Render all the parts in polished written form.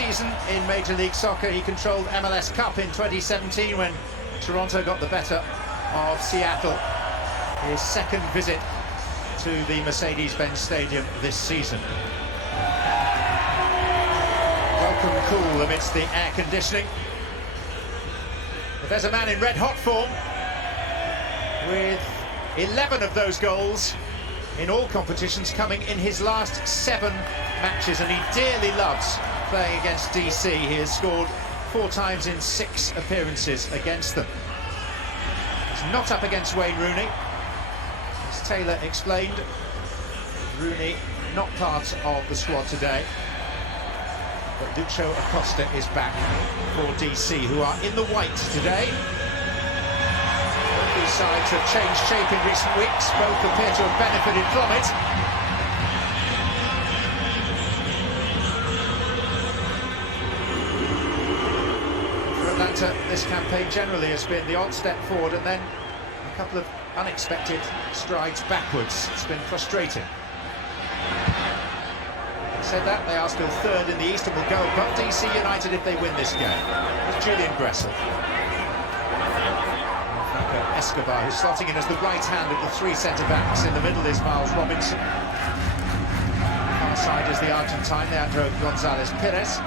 season in Major League Soccer. He controlled MLS Cup in 2017 when Toronto got the better of Seattle. His second visit to the Mercedes-Benz Stadium this season. Welcome cool amidst the air conditioning. But there's a man in red-hot form with 11 of those goals in all competitions coming in his last 7 matches, and he dearly loves playing against DC. He has scored 4 times in 6 appearances against them. He's not up against Wayne Rooney. As Taylor explained, Rooney not part of the squad today. But Lucho Acosta is back for DC, who are in the white today. Both these sides have changed shape in recent weeks. Both appear to have benefited from it. For Atlanta, this campaign generally has been the odd step forward and then a couple of unexpected strides backwards. It's been frustrating. Said that, they are still third in the East and will go above DC United if they win this game. It's Julian Gressel. Escobar, who's slotting in as the right hand of the 3 centre-backs. In the middle is Miles Robinson. Far side is the Argentine, Leandro Gonzalez Perez.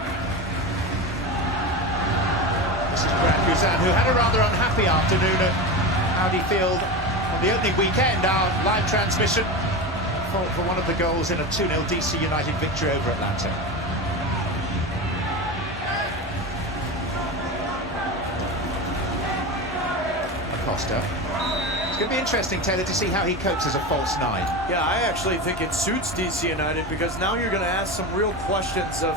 This is Brad Guzan, who had a rather unhappy afternoon at Audi Field on the opening weekend. Our live transmission for one of the goals in a 2-0 DC United victory over Atlanta. Acosta. It's going to be interesting, Taylor, to see how he copes as a false 9. Yeah, I actually think it suits DC United, because now you're going to ask some real questions of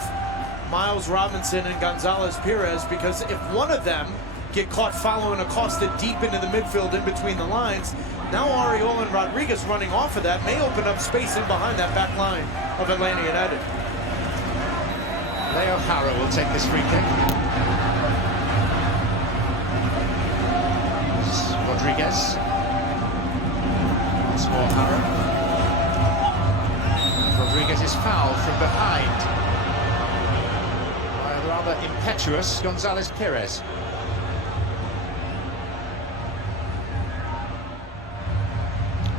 Miles Robinson and Gonzalez Perez, because if one of them get caught following Acosta deep into the midfield in between the lines, now Ariel and Rodriguez running off of that may open up space in behind that back line of Atlanta United. Leo Hara will take this free kick. Rodriguez. Once more Hara. Rodriguez is fouled from behind by a rather impetuous Gonzalez Perez.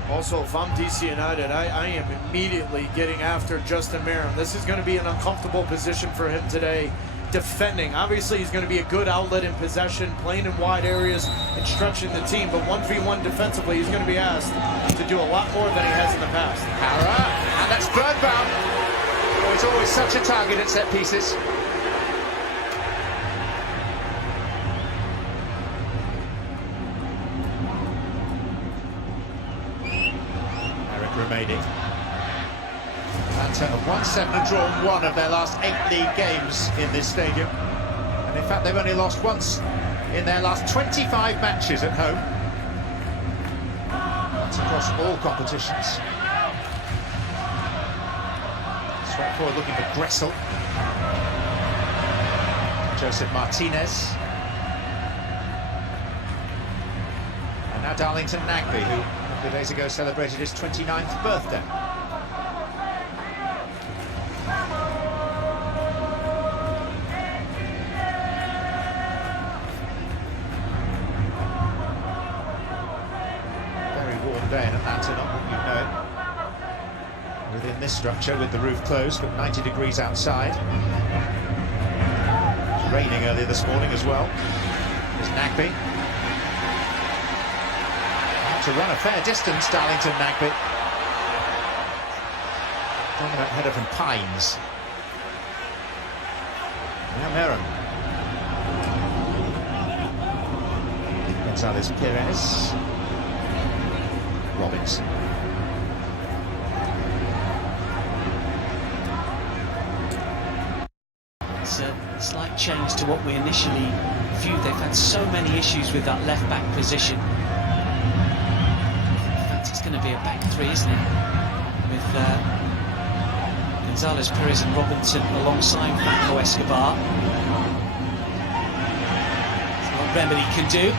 Also, if I'm DC United, I am immediately getting after Justin Merrim. This is going to be an uncomfortable position for him today, defending. Obviously, he's going to be a good outlet in possession, playing in wide areas and stretching the team, but 1v1 defensively, he's going to be asked to do a lot more than he has in the past. Hara, and that's Birdbound. Oh, it's always such a target at set pieces. Remaining. Atlanta have won 7 and drawn 1 of their last 8 league games in this stadium, and in fact they've only lost once in their last 25 matches at home. That's across all competitions. Straight forward looking for Gressel. Joseph Martinez. And now Darlington Nagby, who a few days ago celebrated his 29th birthday. Very warm day in Atlanta, not what you know. Within this structure with the roof closed, but 90 degrees outside. It was raining earlier this morning as well. There's Nagby. To run a fair distance, Darlington Nagby. Dominant header from Pines. Now Merrim. Gonzalez Perez. Robinson. It's a slight change to what we initially viewed. They've had so many issues with that left-back position. It's going to be a back 3, isn't it? With Gonzalez Perez and Robinson alongside Franco Escobar. That's what Remedy can do.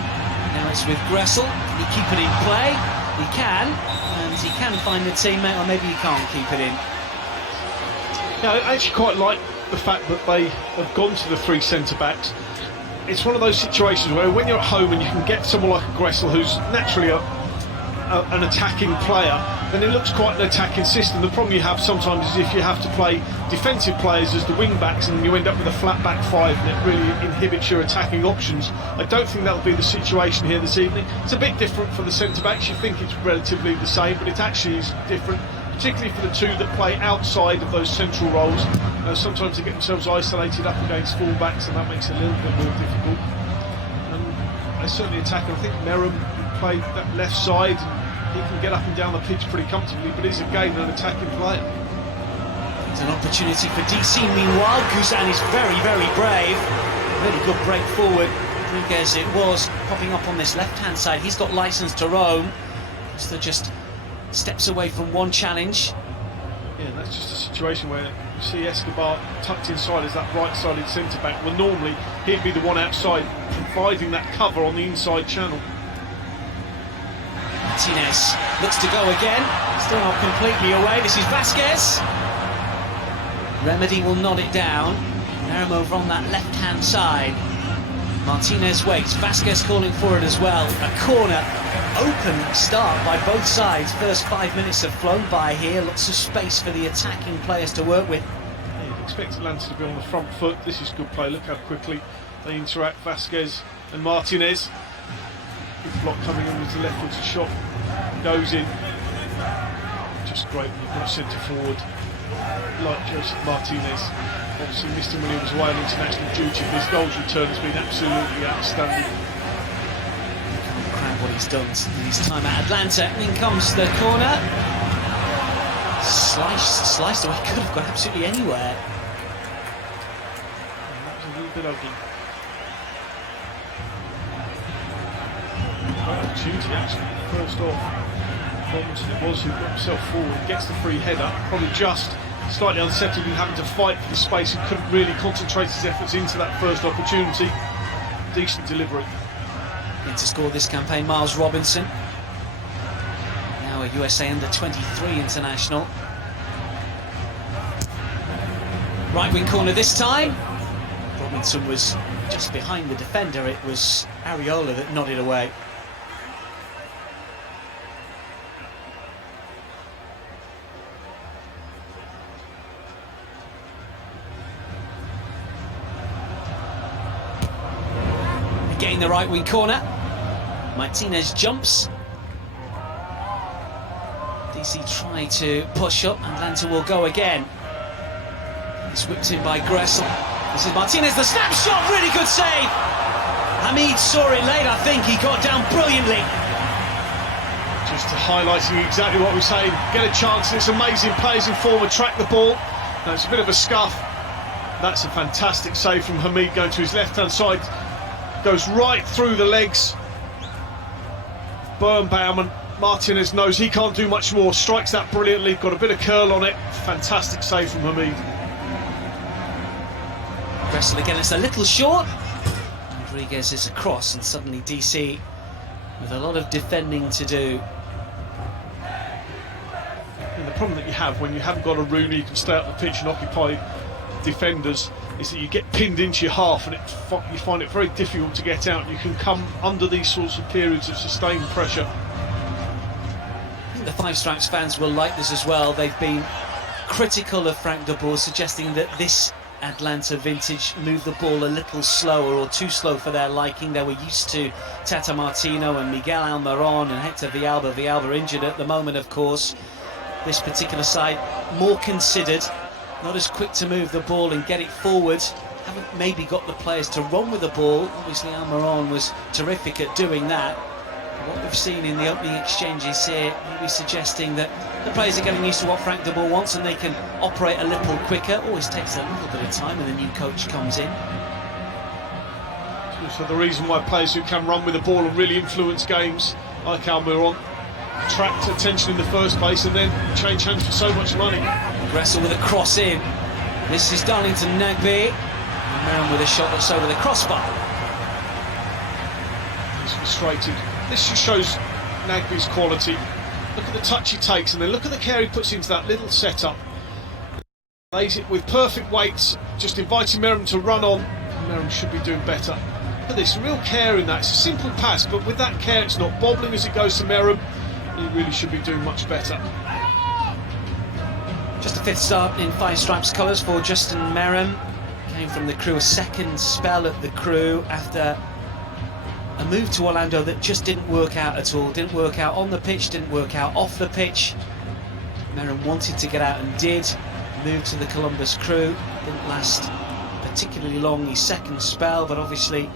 Now it's with Gressel. Can he keep it in play? He can, and he can find the teammate, or maybe he can't keep it in. Yeah, I actually quite like the fact that they have gone to the three centre-backs. It's one of those situations where when you're at home and you can get someone like a Gressel, who's naturally an attacking player, then it looks quite an attacking system. The problem you have sometimes is if you have to play defensive players as the wing-backs and you end up with a flat-back five, and it really inhibits your attacking options. I don't think that'll be the situation here this evening. It's a bit different for the centre-backs. You think it's relatively the same, but it actually is different, particularly for the two that play outside of those central roles. Sometimes they get themselves isolated up against full-backs, and that makes it a little bit more difficult. And they certainly attack. I think Merrim played that left side, and he can get up and down the pitch pretty comfortably, but he's again an attacking player. It's an opportunity for DC. Meanwhile, Guzan is very, very brave. Really good break forward. Rodriguez it was, popping up on this left-hand side. He's got licence to roam. So just steps away from one challenge. Yeah, that's just a situation where you see Escobar tucked inside as that right-sided centre-back. Well, normally he'd be the one outside, providing that cover on the inside channel. Martinez looks to go again. Still not completely away. This is Vasquez. Remedy will nod it down. Merrim over on that left-hand side. Martinez waits. Vasquez calling for it as well. A corner. Open start by both sides. First 5 minutes have flown by here. Lots of space for the attacking players to work with. Yeah, you'd expect Atlanta to be on the front foot. This is good play. Look how quickly they interact. Vasquez and Martinez. Good block coming in with the left-footed shot. Goes in. Just great when you've got centre forward like Joseph Martinez. Obviously missed him when he was away on international duty. His goals return has been absolutely outstanding. What he's done in his time at Atlanta. In comes the corner. Sliced away. Could have gone absolutely anywhere. And that was a little bit ugly. Great opportunity actually. First off, Robinson it was who got himself forward, gets the free header, probably just slightly unsettled in having to fight for the space and couldn't really concentrate his efforts into that first opportunity. Decent delivery. In to score this campaign, Miles Robinson. Now a USA under-23 international. Right wing corner this time. Robinson was just behind the defender. It was Areola that nodded away. Again the right wing corner. Martinez jumps. DC try to push up, and Atlanta will go again. It's whipped in by Gressel. This is Martinez, the snapshot, really good save. Hamid saw it late, I think, he got down brilliantly. Just highlighting exactly what we're saying. Get a chance, and it's amazing players in form attract the ball. Now it's a bit of a scuff. That's a fantastic save from Hamid going to his left-hand side. Goes right through the legs. Birnbaum, and Martinez knows he can't do much more. Strikes that brilliantly, got a bit of curl on it. Fantastic save from Hamid. Gressel again, it's a little short. Rodriguez is across, and suddenly DC with a lot of defending to do. And the problem that you have when you haven't got a Rooney, you can stay up the pitch and occupy defenders, is that you get pinned into your half, and you find it very difficult to get out. You can come under these sorts of periods of sustained pressure. I think the Five Stripes fans will like this as well. They've been critical of Frank de Boer, suggesting that this Atlanta vintage moved the ball a little slower, or too slow for their liking. They were used to Tata Martino and Miguel Almiron and Hector Villalba. Villalba injured at the moment, of course. This particular side more considered, not as quick to move the ball and get it forward. Haven't maybe got the players to run with the ball. Obviously Almiron was terrific at doing that. What we've seen in the opening exchanges here, maybe suggesting that the players are getting used to what Frank de Boer wants, and they can operate a little quicker. Always takes a little bit of time when the new coach comes in. So the reason why players who can run with the ball and really influence games, like Almiron, attract attention in the first place and then change hands for so much money. Gressel with a cross in. This is Darlington Nagbe. And Merrim with a shot that's over the crossbar. He's frustrated. This just shows Nagbe's quality. Look at the touch he takes, and then look at the care he puts into that little setup. Lays it with perfect weights, just inviting Merrim to run on. Merrim should be doing better. Look at this, real care in that. It's a simple pass, but with that care, it's not bobbling as it goes to Merrim. He really should be doing much better. Just a fifth start in Five Stripes colours for Justin Merrim. Came from the Crew, a second spell at the Crew after a move to Orlando that just didn't work out at all. Didn't work out on the pitch, didn't work out off the pitch. Merrim wanted to get out and did. Moved to the Columbus Crew. Didn't last particularly long his second spell, but obviously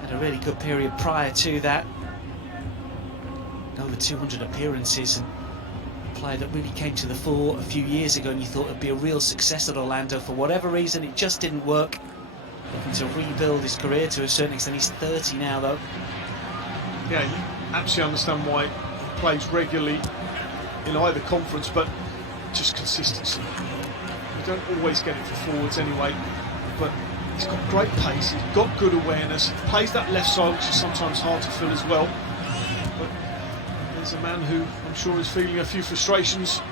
had a really good period prior to that. Over 200 appearances, and a player that really came to the fore a few years ago, and you thought it'd be a real success at Orlando. For whatever reason, it just didn't work. Looking to rebuild his career to a certain extent. He's 30 now, though. Yeah, you absolutely understand why he plays regularly in either conference, but just consistency. You don't always get it for forwards anyway, but he's got great pace, he's got good awareness, he plays that left side, which is sometimes hard to fill as well. But there's a man who I'm sure is feeling a few frustrations.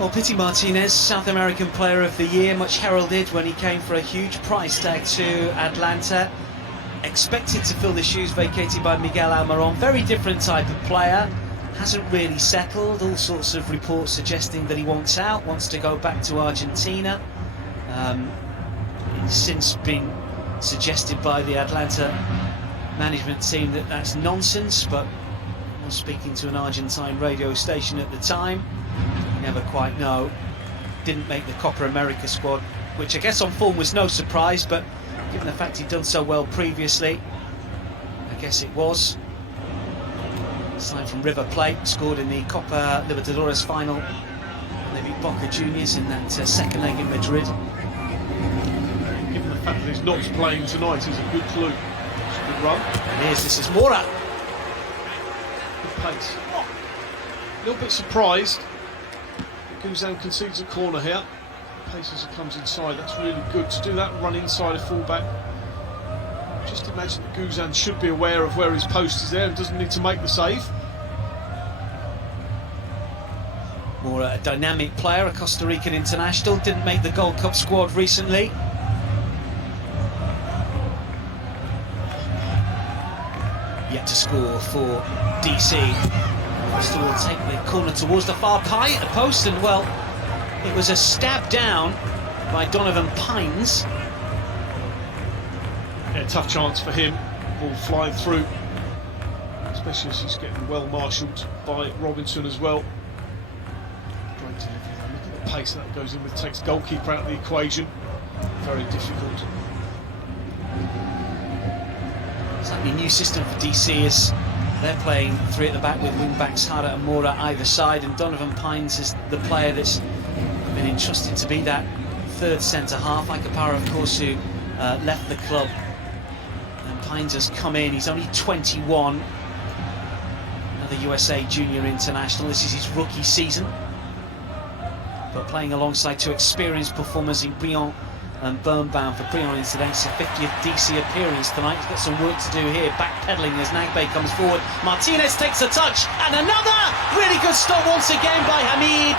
Well, Pity Martinez, South American Player of the Year, much heralded when he came for a huge price tag to Atlanta. Expected to fill the shoes vacated by Miguel Almiron. Very different type of player. Hasn't really settled. All sorts of reports suggesting that he wants out, wants to go back to Argentina. It's since been suggested by the Atlanta management team that that's nonsense, but I was speaking to an Argentine radio station at the time. You never quite know. Didn't make the Copa America squad, which I guess on form was no surprise, but given the fact he'd done so well previously, I guess it was. Signed from River Plate, scored in the Copa Libertadores final. They beat Boca Juniors in that second leg in Madrid. Given the fact that he's not playing tonight is a good clue. It's a good run. It is, this is Mora. Good pace. A little bit surprised. Guzan concedes a corner here. Pace as it comes inside, that's really good. To do that run inside a fullback. Just imagine that Guzan should be aware of where his post is there and doesn't need to make the save. Mora, a dynamic player, a Costa Rican international, didn't make the Gold Cup squad recently. Yet to score for DC. Costa will take the corner towards the far post, and well, it was a stab down by Donovan Pines. Yeah, tough chance for him. Ball flying through, especially as he's getting well marshalled by Robinson as well. Great delivery. Look at the pace that goes in with, takes goalkeeper out of the equation. Very difficult. It's like the new system for DC is they're playing three at the back with wing backs Hara and Mora either side, and Donovan Pines is the player that's been entrusted to be that third centre half. Icapara, of course, who left the club. Pines has come in, he's only 21, another USA Junior International. This is his rookie season, but playing alongside two experienced performers in Brion and Birnbaum. For Brion, it's his 50th DC appearance tonight. He's got some work to do here, backpedaling as Nagbe comes forward. Martinez takes a touch, and another really good stop once again by Hamid.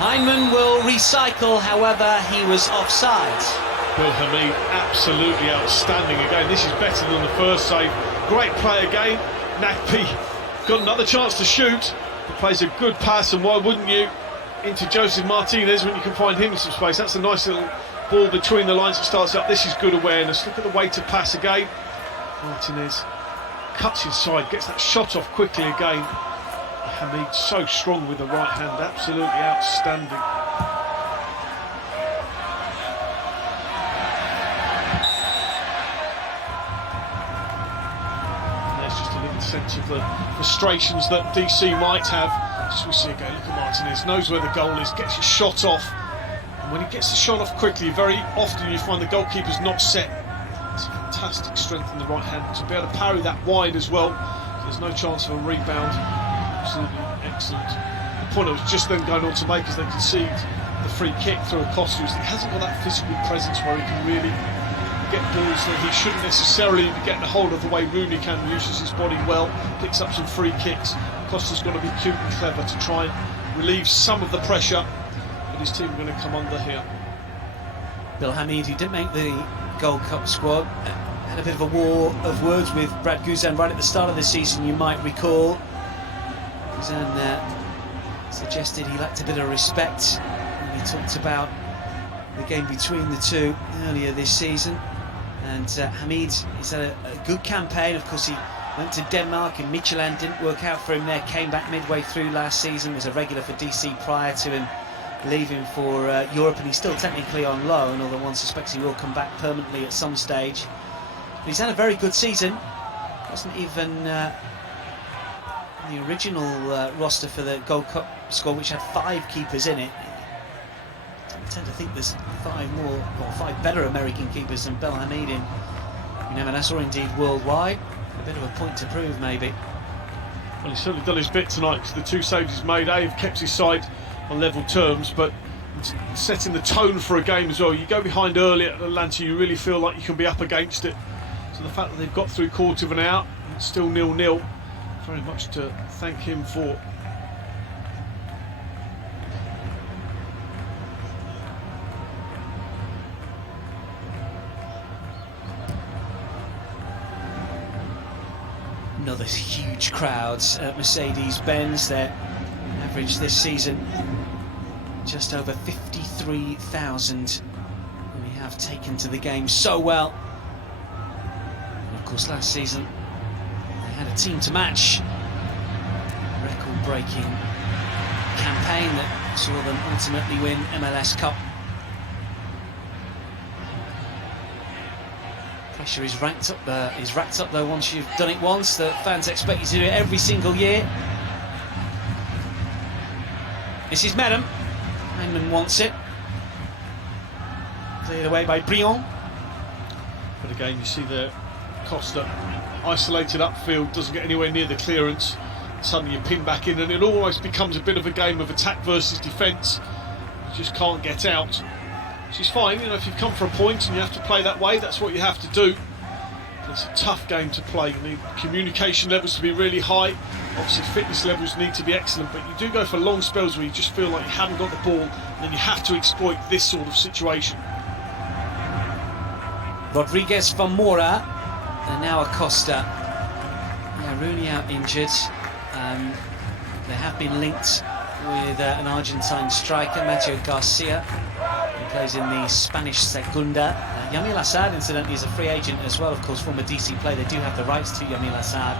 Heinemann will recycle, however, he was offside. Bill Hamid, absolutely outstanding again. This is better than the first save. Great play again. Nagbe got another chance to shoot. He plays a good pass, and why wouldn't you? Into Joseph Martinez when you can find him in some space. That's a nice little ball between the lines that starts up. This is good awareness. Look at the way to pass again. Martinez cuts inside, gets that shot off quickly again. Hamid so strong with the right hand, absolutely outstanding. Sense of the frustrations that DC might have. Just we see again, look at Martinez, knows where the goal is, gets his shot off, and when he gets the shot off quickly, very often you find the goalkeeper's not set. It's a fantastic strength in the right hand to be able to parry that wide as well. There's no chance of a rebound. Absolutely excellent. The point I was just then going on to make is they concede the free kick through Acosta. He hasn't got that physical presence where he can really get balls that he shouldn't necessarily be getting a hold of the way Rooney can. Uses his body well, picks up some free kicks. Costa's got to be cute and clever to try and relieve some of the pressure. his team are going to come under here. Bill Hamid, who didn't make the Gold Cup squad, had a bit of a war of words with Brad Guzan right at the start of the season, you might recall. Guzan suggested he lacked a bit of respect when he talked about the game between the two earlier this season. And Hamid, he's had a good campaign. Of course, he went to Denmark and Midtjylland, didn't work out for him there, came back midway through last season, was a regular for DC prior to him leaving for Europe, and he's still technically on loan, although one suspects he will come back permanently at some stage. But he's had a very good season. Wasn't even the original roster for the Gold Cup squad, which had 5 keepers in it. I tend to think there's 5 better American keepers than Bel Hamid in MLS, or indeed worldwide. A bit of a point to prove, maybe. Well, he's certainly done his bit tonight, because the 2 saves he's made, have kept his side on level terms, but it's setting the tone for a game as well. You go behind early at Atlanta, you really feel like you can be up against it. So the fact that they've got through quarter of an hour, it's still 0-0, very much to thank him for. Another huge crowds at Mercedes-Benz. Their average this season just over 53,000. We have taken to the game so well. And of course, last season they had a team to match. Record-breaking campaign that saw them ultimately win MLS Cup. Pressure is racked up though once you've done it once. The fans expect you to do it every single year. This is Medham. Hangman wants it. Cleared away by Brion. But again, you see there, Costa isolated upfield, doesn't get anywhere near the clearance. Suddenly you pin back in, and it almost becomes a bit of a game of attack versus defence. You just can't get out, which is fine. You know, if you've come for a point and you have to play that way, that's what you have to do. But it's a tough game to play. You need communication levels to be really high. Obviously, fitness levels need to be excellent, but you do go for long spells where you just feel like you haven't got the ball, and then you have to exploit this sort of situation. Rodriguez from Mora, and now Acosta. Yeah, Rooney out injured. They have been linked with an Argentine striker, Mateo Garcia, who plays in the Spanish Segunda. Yamil Assad, incidentally, is a free agent as well, of course, former DC player. They do have the rights to Yamil Assad.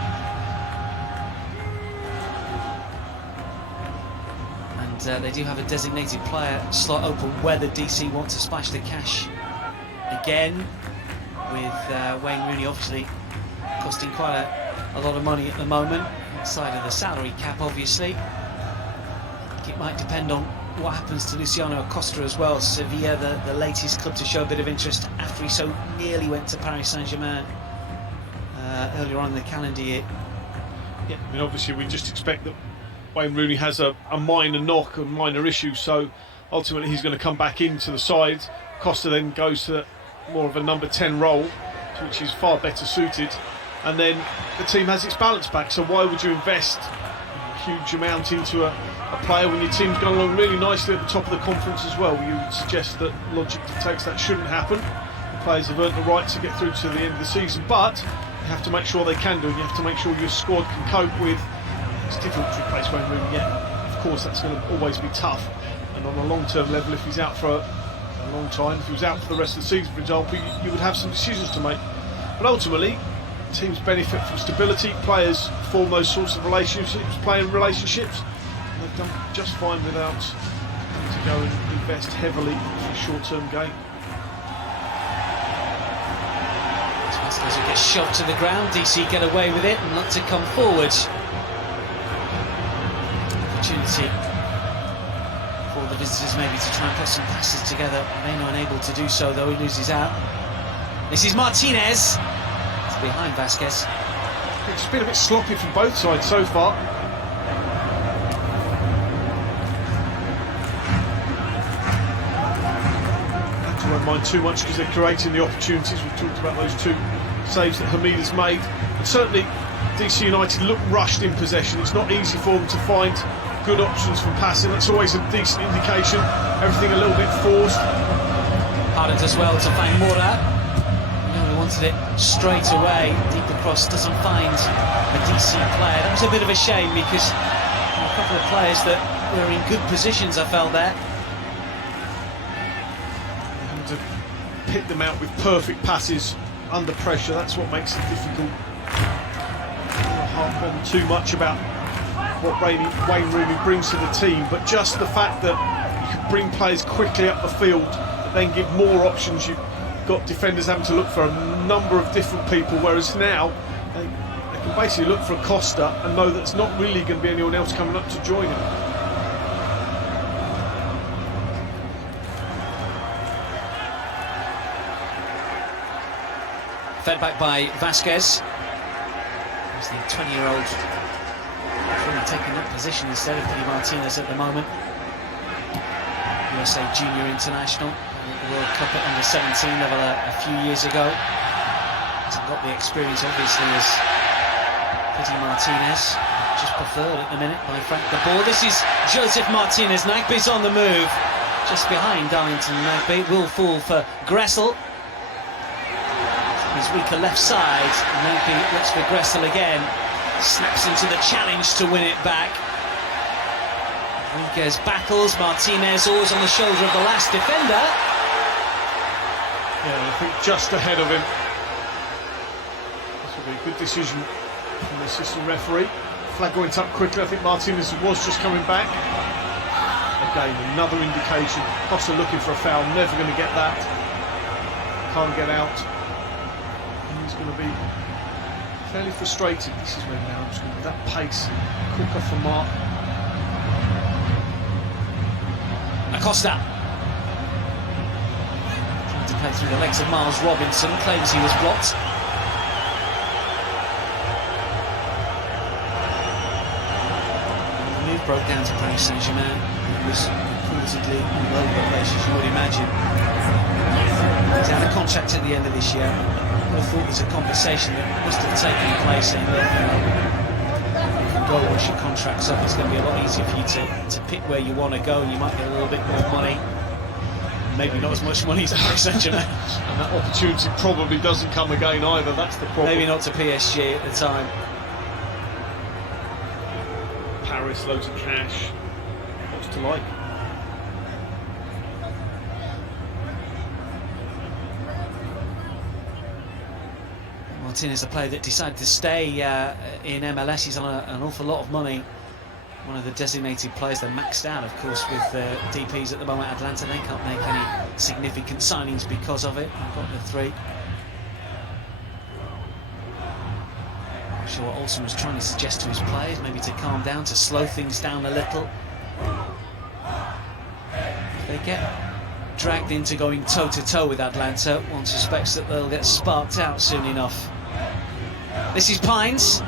And they do have a designated player slot open whether DC want to splash the cash again, with Wayne Rooney obviously costing quite a lot of money at the moment, outside of the salary cap, obviously. It might depend on what happens to Luciano Acosta as well. Sevilla, the latest club to show a bit of interest after he so nearly went to Paris Saint-Germain earlier on in the calendar year. Yeah, I mean, obviously we just expect that Wayne Rooney has a minor knock, a minor issue, so ultimately he's going to come back into the side. Costa then goes to more of a number 10 role, which is far better suited, and then the team has its balance back. So why would you invest a huge amount into a player when your team's going along really nicely at the top of the conference as well? You would suggest that logic dictates that shouldn't happen. The players have earned the right to get through to the end of the season, but you have to make sure they can do it. You have to make sure your squad can cope with. It's difficult to replace Wayne Rooney, yeah. Of course, that's going to always be tough. And on a long-term level, if he's out for a long time, if he was out for the rest of the season, for example, you would have some decisions to make. But ultimately, teams benefit from stability. Players form those sorts of relationships, playing relationships. And they've done just fine without having to go and invest heavily for a short-term gain. As it gets shot to the ground, DC get away with it and not to come forward. Opportunity for the visitors maybe to try and put some passes together. Remain unable to do so, though. He loses out. This is Martinez. It's behind Vasquez. It's been a bit sloppy from both sides so far. Have to won't mind too much because they're creating the opportunities. We've talked about those 2 saves that Hamid has made. But certainly DC United look rushed in possession. It's not easy for them to find good options for passing. That's always a decent indication. Everything a little bit forced. Harden as well to find Mora. He wanted it straight away. Deep across, doesn't find a DC player. That was a bit of a shame because a couple of players that were in good positions, I felt there. And to pick them out with perfect passes under pressure, that's what makes it difficult. Not harp on too much about what Wayne Rooney brings to the team, but just the fact that you can bring players quickly up the field, but then give more options. You've got defenders having to look for a number of different people, whereas now they can basically look for a Costa and know that it's not really going to be anyone else coming up to join him. Fed back by Vasquez. He's the 20-year-old really taking that position instead of Pidi Martinez at the moment. USA Junior International, the World Cup at under 17 level a few years ago. Hasn't got the experience obviously as Pidi Martinez, just preferred at the minute by Frank de Boer. This is Joseph Martinez. Nagbe's on the move, just behind Darlington Nagbe. Will fall for Gressel. His weaker left side. Nagbe looks for Gressel again. Snaps into the challenge to win it back. Rodriguez battles. Martinez always on the shoulder of the last defender. Yeah, I think just ahead of him. This will be a good decision from the assistant referee. Flag went up quickly. I think Martinez was just coming back. Again, another indication. Costa looking for a foul. Never going to get that. Can't get out. He's going to be fairly frustrated. This is where now it's going to be that pace quicker for Mark. Acosta trying to play through the legs of Miles Robinson, claims he was blocked. The move broke down to Paris Saint-Germain. It was reportedly all over the place, as you would imagine. He's out of contract at the end of this year. I thought there was a conversation that must have taken place saying that if you go once your contract's up, it's going to be a lot easier for you to pick where you want to go, and you might get a little bit more money. Maybe not as much money as Paris Saint-Germain. And that opportunity probably doesn't come again either, that's the problem. Maybe not to PSG at the time. Paris, loads of cash. What's to like? Martinez, a player that decided to stay in MLS. He's on an awful lot of money. One of the designated players. They're maxed out, of course, with DPs at the moment. Atlanta, they can't make any significant signings because of it. I've got the three. I'm sure what Olsen was trying to suggest to his players, maybe to calm down, to slow things down a little. If they get dragged into going toe-to-toe with Atlanta, one suspects that they'll get sparked out soon enough. This is Pines.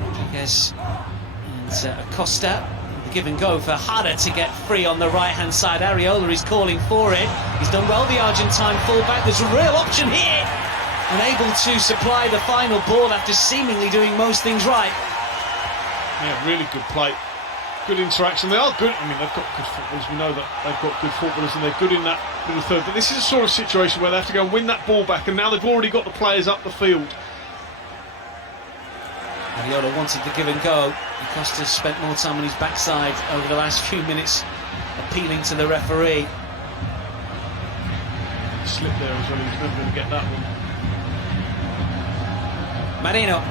Rodriguez and Acosta. The give and go for Harder to get free on the right-hand side. Areola is calling for it. He's done well, the Argentine fullback. There's a real option here. Unable to supply the final ball after seemingly doing most things right. Yeah, really good play. Good interaction. They are good. I mean, they've got good footballers. We know that they've got good footballers and they're good in that little third. But this is a sort of situation where they have to go and win that ball back, and now they've already got the players up the field. Areola wanted the give and go. Acosta spent more time on his backside over the last few minutes, appealing to the referee. Slip there as well. He was never going to get that one. Marino.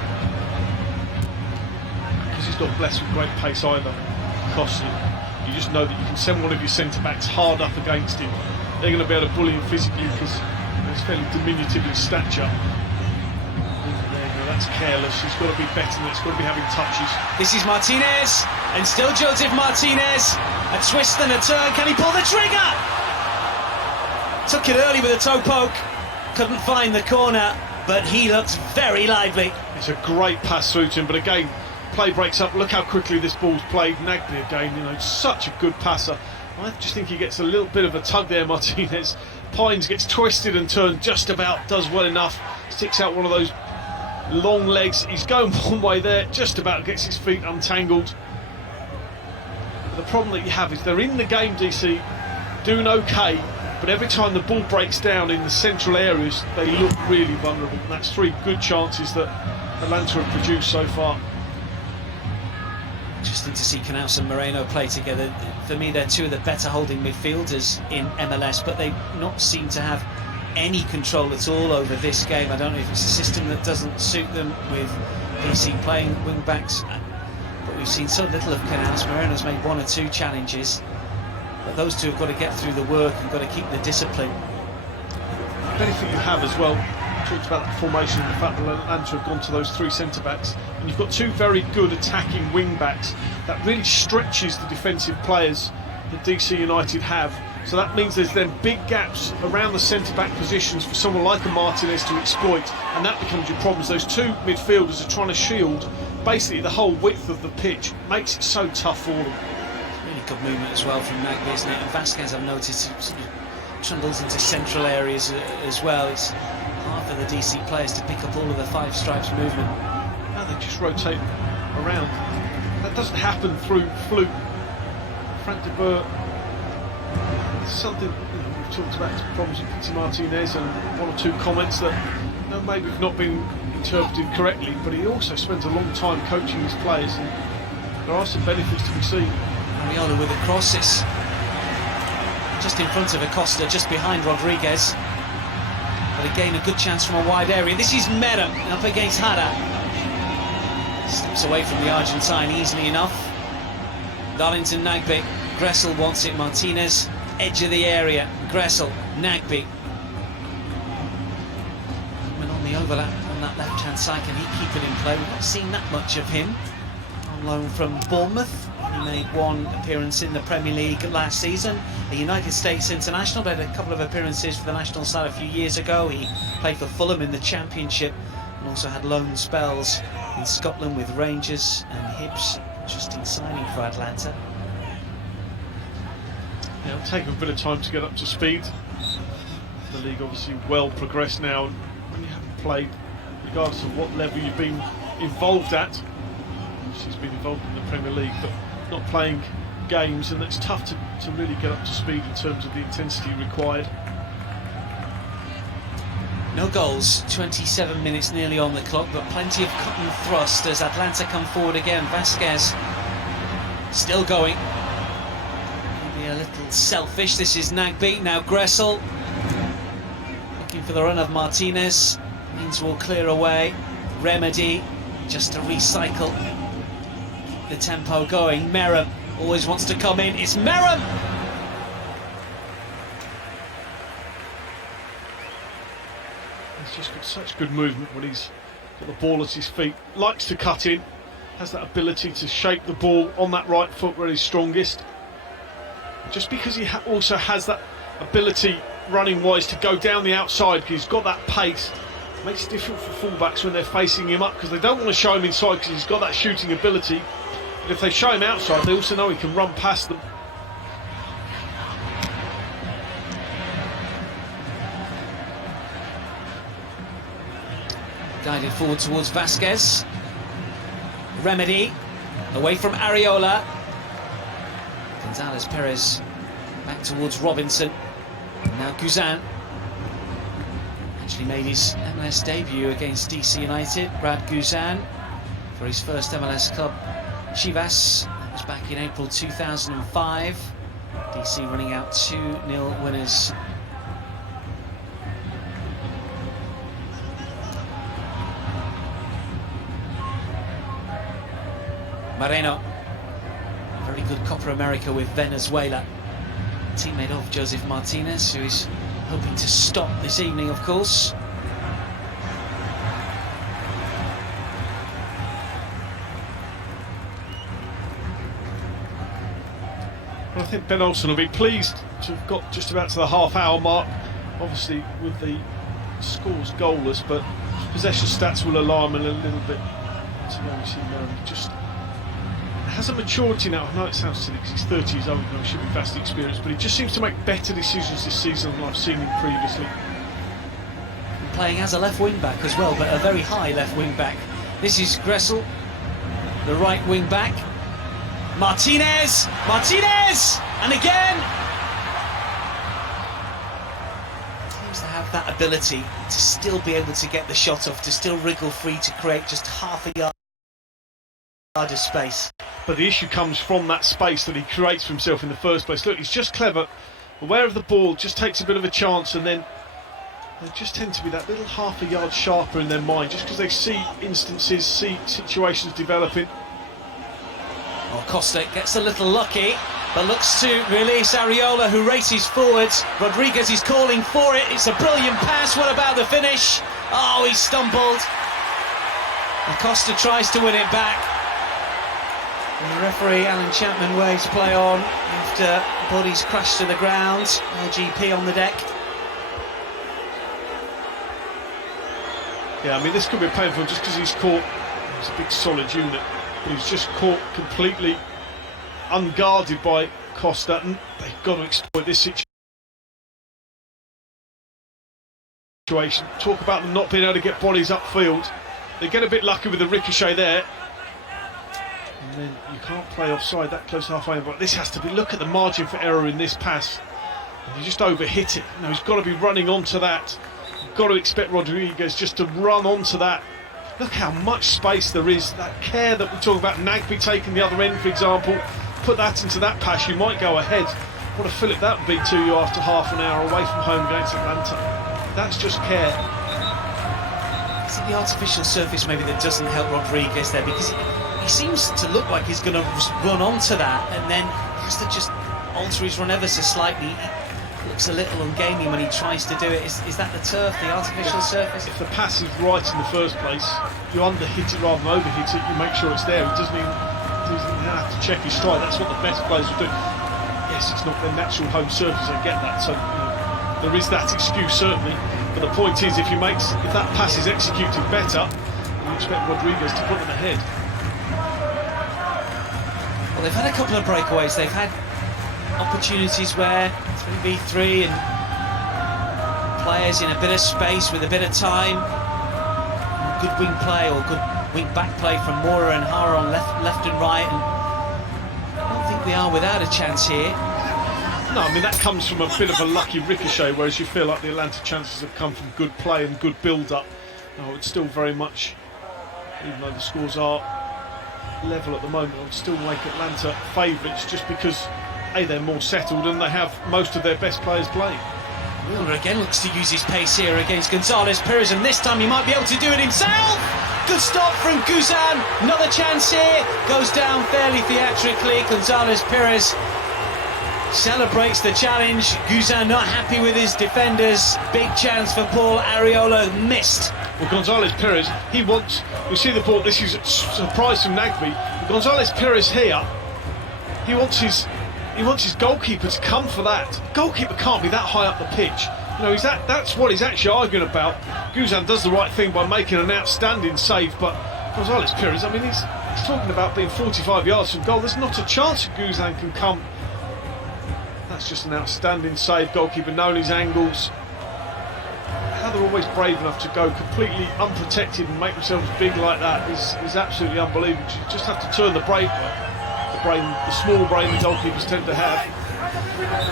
Because he's not blessed with great pace either. Costa. You just know that you can send one of your centre-backs hard up against him. They're going to be able to bully him physically because he's fairly diminutive in stature. There you go, that's careless. He's got to be better than that. He's got to be having touches. This is Martinez, and still Joseph Martinez. A twist and a turn. Can he pull the trigger? Took it early with a toe poke. Couldn't find the corner, but he looks very lively. It's a great pass through to him, but again, play breaks up. Look how quickly this ball's played. Nagbe again, you know, such a good passer. I just think he gets a little bit of a tug there, Martinez. Pines gets twisted and turned just about, does well enough. Sticks out one of those long legs. He's going one way there, just about gets his feet untangled. The problem that you have is they're in the game, DC, doing okay, but every time the ball breaks down in the central areas, they look really vulnerable. And that's 3 good chances that Atlanta have produced so far. Interesting to see Canals and Moreno play together. For me, they're 2 of the better holding midfielders in MLS, but they not seem to have any control at all over this game. I don't know if it's a system that doesn't suit them with DC playing wing backs, but we've seen so little of Canals. Moreno's made 1 or 2 challenges, but those 2 have got to get through the work and got to keep the discipline. The benefit you have as well, talked about the formation and the fact that Atlanta have gone to those 3 centre-backs, and you've got 2 very good attacking wing-backs that really stretches the defensive players that DC United have. So that means there's then big gaps around the centre-back positions for someone like a Martinez to exploit, and that becomes your problems. Those 2 midfielders are trying to shield basically the whole width of the pitch. Makes it so tough for them. Really good movement as well from Nagbe, isn't it? And Vasquez, I've noticed, sort of trundles into central areas as well. It's hard for the DC players to pick up all of the 5 stripes movement. Now they just rotate around. That doesn't happen through fluke. Frank de Boer, something we've talked about his problems with Pity Martinez, and 1 or 2 comments that maybe have not been interpreted correctly, but he also spends a long time coaching his players, and there are some benefits to be seen. Ariola with a cross, it's just in front of Acosta, just behind Rodriguez, but again a good chance from a wide area. This is Mera up against Hara, slips away from the Argentine easily enough. Darlington Nagbe, Gressel wants it, Martinez, edge of the area, Gressel, Nagbe. And on the overlap on that left-hand side, can he keep it in play? We've not seen that much of him. On loan from Bournemouth, he made 1 appearance in the Premier League last season. A United States international, but had a couple of appearances for the national side a few years ago. He played for Fulham in the Championship and also had loan spells in Scotland with Rangers and Hibs. Interesting signing for Atlanta. Yeah, it'll take a bit of time to get up to speed. The league obviously well progressed now, and when you haven't played, regardless of what level you've been involved at, obviously he's been involved in the Premier League, but not playing games, and it's tough to really get up to speed in terms of the intensity required. No goals, 27 minutes nearly on the clock, but plenty of cut and thrust as Atlanta come forward again. Vasquez still going. Maybe a little selfish. This is Nagbe, now Gressel. Looking for the run of Martinez. Means we'll clear away. Remedy, just to recycle. Keep the tempo going. Merrim always wants to come in. It's Merrim! He's just got such good movement when he's got the ball at his feet. Likes to cut in, has that ability to shape the ball on that right foot where he's strongest. Just because he also has that ability running wise to go down the outside, because he's got that pace, makes it different for fullbacks when they're facing him up, because they don't want to show him inside because he's got that shooting ability. But if they show him outside, they also know he can run past them. Guided forward towards Vasquez. Remedy, away from Ariola. Gonzalez Perez back towards Robinson. Now Guzan. Actually made his MLS debut against DC United. Brad Guzan for his first MLS club, Chivas. That was back in April 2005. DC running out 2-0 winners. Moreno, very good Copa America with Venezuela. Teammate of Joseph Martinez, who is hoping to stop this evening, of course. I think Ben Olsen will be pleased to have got just about to the half-hour mark. Obviously, with the scores goalless, but possession stats will alarm him a little bit. Just has a maturity now. I know it sounds silly because he's 30 years old now, he should be vastly experienced, but he just seems to make better decisions this season than I've seen him previously. playing as a left wing back as well, but a very high left wing back. This is Gressel, the right wing back. Martinez! Martinez! And again! Seems to have that ability to still be able to get the shot off, to still wriggle free, to create just half a yard of space. But the issue comes from that space that he creates for himself in the first place. Look, he's just clever, aware of the ball, just takes a bit of a chance, and then they just tend to be that little half a yard sharper in their mind, just because they see instances, see situations developing. Well, Costa gets a little lucky, but looks to release Areola, who races forwards. Rodriguez is calling for it. It's a brilliant pass. What about the finish? Oh, he stumbled. And Costa tries to win it back. And the referee, Alan Chapman, waves play on after bodies crash to the ground. LGP on the deck. Yeah, I mean, this could be painful just because he's caught. He's a big solid unit. He's just caught completely unguarded by Costa, and they've got to exploit this situation. Talk about them not being able to get bodies upfield. They get a bit lucky with the ricochet there, and then you can't play offside that close halfway. But this has to be. Look at the margin for error in this pass. And you just overhit it. You know, he's got to be running onto that. You've got to expect Rodriguez just to run onto that. Look how much space there is, that care that we talk about, Nagby taking the other end, for example. Put that into that pass, you might go ahead. What a fillip that would be to you after half an hour away from home against Atlanta. That's just care. Is it the artificial surface maybe that doesn't help Rodriguez there? Because he seems to look like he's going to run onto that, and then he has to just alter his run ever so slightly. Looks a little ungainly when he tries to do it. Is that the turf, the artificial surface? If the pass is right in the first place, you underhit it rather than overhit it, you make sure it's there. He doesn't even have to check his stride. That's what the best players will do. Yes, it's not their natural home surface, I get that. So there is that excuse certainly. But the point is, if that pass is executed better, you expect Rodriguez to put them ahead. Well, they've had a couple of breakaways. They've had opportunities where 3v3 and players in a bit of space with a bit of time, good wing play or good wing back play from Mora and Hara on left and right, and I don't think they are without a chance here. No, I mean, that comes from a bit of a lucky ricochet, whereas you feel like the Atlanta chances have come from good play and good build-up. No, it's still very much, even though the scores are level at the moment, I would still make Atlanta favourites just because they're more settled and they have most of their best players playing. Wheeler again looks to use his pace here against Gonzalez Perez, and this time he might be able to do it himself. Good stop from Guzan. Another chance here. Goes down fairly theatrically. Gonzalez Perez celebrates the challenge. Guzan not happy with his defenders. Big chance for Paul. Areola missed. Well, Gonzalez Perez, we see the ball. This is a surprise from Nagby. Gonzalez Perez here, he wants his goalkeeper to come for that. Goalkeeper can't be that high up the pitch. You know, that's what he's actually arguing about. Guzan does the right thing by making an outstanding save, but Gonzalez Perez, I mean, he's talking about being 45 yards from goal. There's not a chance that Guzan can come. That's just an outstanding save. Goalkeeper knowing his angles. How they're always brave enough to go completely unprotected and make themselves big like that is absolutely unbelievable. You just have to turn the brain, the small brain the goalkeepers tend to have.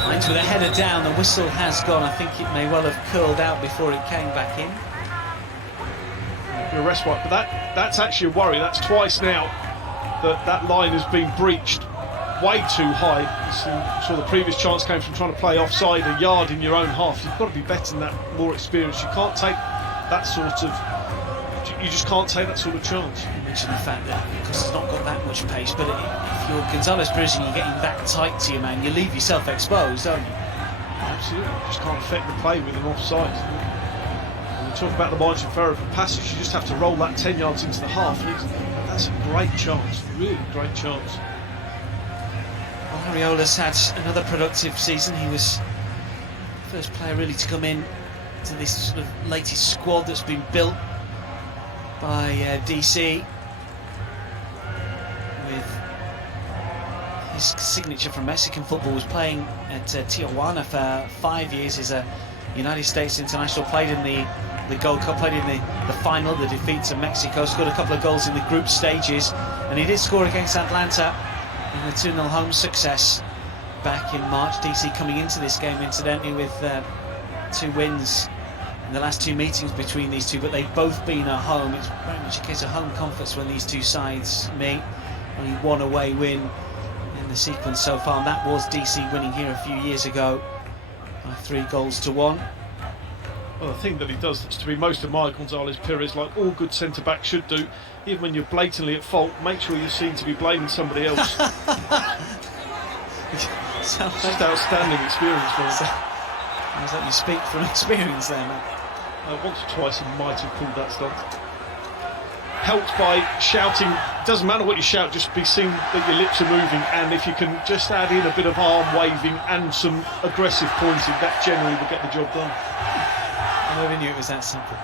Hines with a header down, the whistle has gone. I think it may well have curled out before it came back in. You're respite, but that's actually a worry. That's twice now that line has been breached way too high. So the previous chance came from trying to play offside a yard in your own half. You've got to be better than that, more experienced. You can't take that sort of. You just can't take that sort of chance. You mentioned the fact that because he's not got that much pace, but if you're Gonzalez Perez and you're getting that tight to your man, you leave yourself exposed, don't you? Absolutely. You just can't affect the play with an offside. When we talk about the margin for error for passage, you just have to roll that 10 yards into the half. That's a great chance, really great chance. Well, Areola's had another productive season. He was the first player really to come in to this sort of latest squad that's been built by DC, with his signature from Mexican football. Was playing at Tijuana for 5 years as a United States international, played in the the Gold Cup, played in the final, the defeat to Mexico, scored a couple of goals in the group stages, and he did score against Atlanta in the 2-0 home success back in March. DC coming into this game, incidentally, with 2 wins in the last 2 meetings between these two, but they've both been at home. It's very much a case of home comforts when these two sides meet. Only 1 away win in the sequence so far, and that was DC winning here a few years ago by 3-1. Well, the thing that he does that's to be most admired, Gonzalez Perez, like all good centre-backs should do, even when you're blatantly at fault, make sure you're seen to be blaming somebody else. It's just outstanding experience for him. Sounds like you speak from experience there, man. Once or twice he might have pulled that stunt. Helped by shouting, doesn't matter what you shout, just be seen that your lips are moving, and if you can just add in a bit of arm waving and some aggressive pointing, that generally will get the job done. I never knew it was that simple.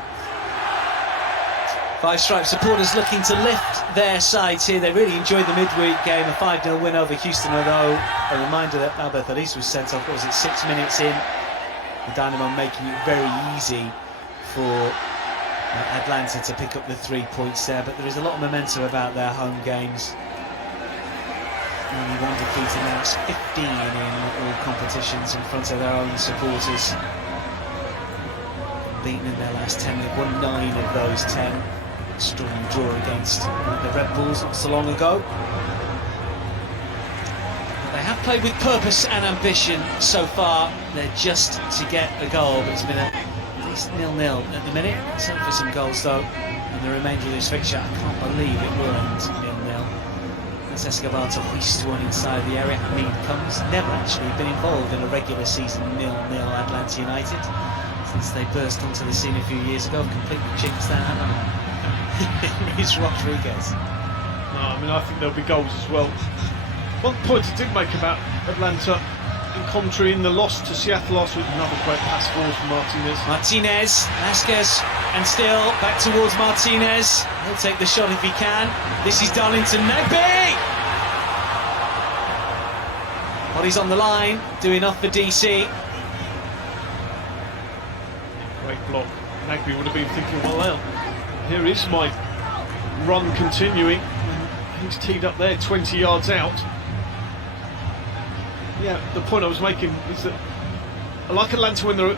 Five Stripes supporters looking to lift their sides here. They really enjoyed the midweek game, a 5-0 win over Houston, although a reminder that Albert Aris was sent off, what was it, 6 minutes in. The Dynamo making it very easy for Atlanta to pick up the 3 points there, but there is a lot of momentum about their home games. Only 1 defeat in the last 15 in all competitions in front of their own supporters. Beaten in their last 10, they've won 9 of those 10. Extraordinary draw against the Red Bulls not so long ago. But they have played with purpose and ambition so far. They're just to get a goal, but it's been at least 0-0 at the minute. Let's hope for some goals though in the remainder of this fixture. I can't believe it will end 0-0. As Escobar to hoist one inside the area. Mead comes, never actually been involved in a regular season 0-0 Atlanta United since they burst onto the scene a few years ago. Completely jinxed that, haven't they? It's Rodriguez. No, I mean, I think there'll be goals as well. One point I did make about Atlanta in commentary in the loss to Seattle last week, another great pass forward from Martinez. Vasquez, and still back towards Martinez. He'll take the shot if he can. This is Darlington Nagbe! Bodies on the line, do enough for DC. Great block. Nagbe would have been thinking, well, here is my run continuing. He's teed up there 20 yards out. Yeah, the point I was making is that I like Atlanta when they're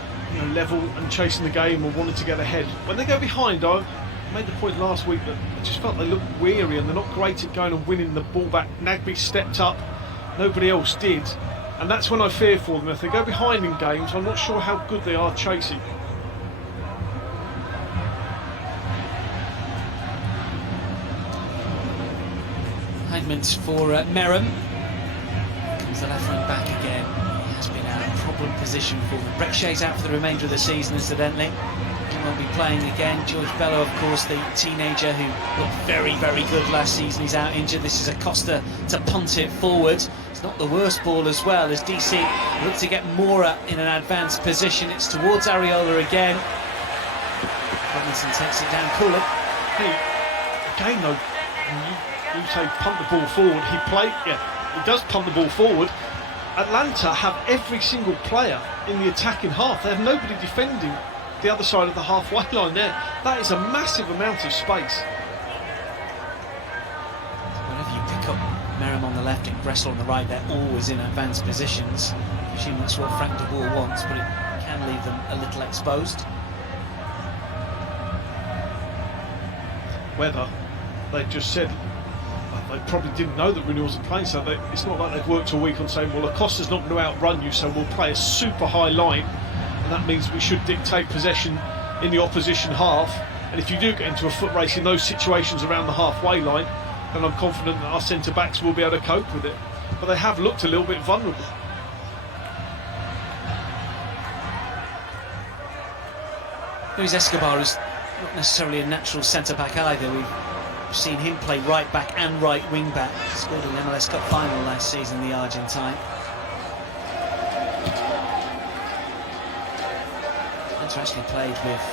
level and chasing the game or wanting to get ahead. When they go behind, I made the point last week that I just felt they look weary and they're not great at going and winning the ball back. Nagbe stepped up, nobody else did, and that's when I fear for them. If they go behind in games, I'm not sure how good they are chasing. For Merrim. Comes the left wing back again. He has been out of problem position for them. Breckshay's out for the remainder of the season, incidentally. He won't be playing again. George Bello, of course, the teenager who looked very, very good last season. He's out injured. This is Acosta to punt it forward. It's not the worst ball as well, as DC look to get Mora in an advanced position. It's towards Areola again. Robinson takes it down. Cool. Hey, again though, you say punt the ball forward, he does punt the ball forward. Atlanta have every single player in the attacking half. They have nobody defending the other side of the halfway line there. That is a massive amount of space. Whenever you pick up Merrim on the left and Gressel on the right, they're always in advanced positions. I assume that's what Frank de Boer wants, but it can leave them a little exposed. Whether they've just said they probably didn't know that renewals are playing, so it's not like they've worked all week on saying, well, Acosta's not going to outrun you, so we'll play a super high line, and that means we should dictate possession in the opposition half. And if you do get into a foot race in those situations around the halfway line, then I'm confident that our centre-backs will be able to cope with it. But they have looked a little bit vulnerable. Luis Escobar is not necessarily a natural centre-back either. We've seen him play right back and right wing back. Scored in the MLS Cup final last season, the Argentine. Atlanta actually played with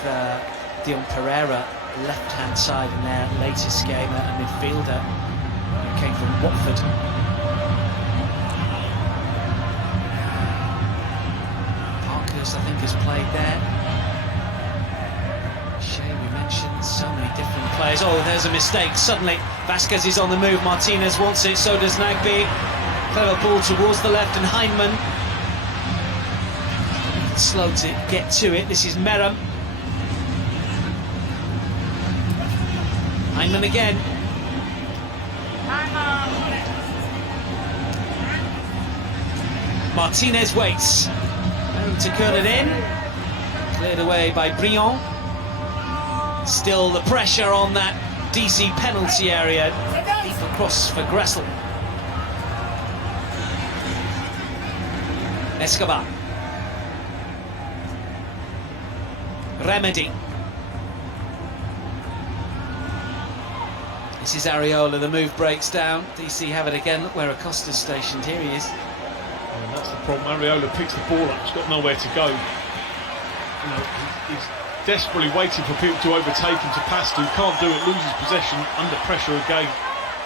Dion Pereira left-hand side in their latest game, a midfielder who came from Watford. Parkhurst, I think, has played there. players. Oh, there's a mistake. Suddenly, Vasquez is on the move. Martinez wants it, so does Nagbe. Clever ball towards the left, and Heinemann. Slow to get to it. This is Meram. Heinemann again. Martinez waits. Meram to cut it in. Cleared away by Briand. Still the pressure on that DC penalty area. Deep across for Gressel. Escobar. Remedy. This is Areola. The move breaks down. DC have it again. Look where Acosta's stationed. Here he is. And that's the problem. Areola picks the ball up. He's got nowhere to go. You know, he's desperately waiting for people to overtake him to pass to. Can't do it. Loses possession under pressure again.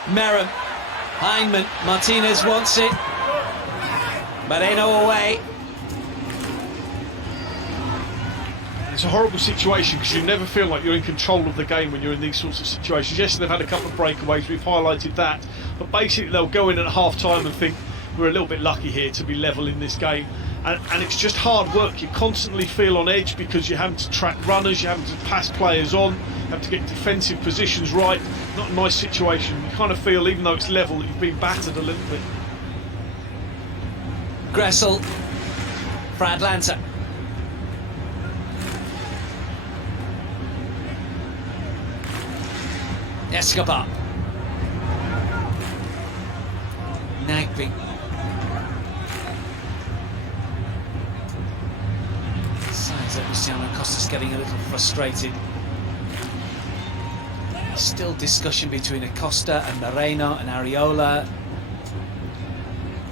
Meram. Heinemann. Martinez wants it. Moreno away. It's a horrible situation because you never feel like you're in control of the game when you're in these sorts of situations. Yes, they've had a couple of breakaways, we've highlighted that, but basically they'll go in at half-time and think we're a little bit lucky here to be level in this game, and it's just hard work. You constantly feel on edge because you're having to track runners, you're having to pass players on, you have to get defensive positions right. Not a nice situation. You kind of feel, even though it's level, that you've been battered a little bit. Gressel for Atlanta. Escobar. Nagbe. Signs that Luciano Costa's getting a little frustrated. Still discussion between Acosta and Moreno and Areola.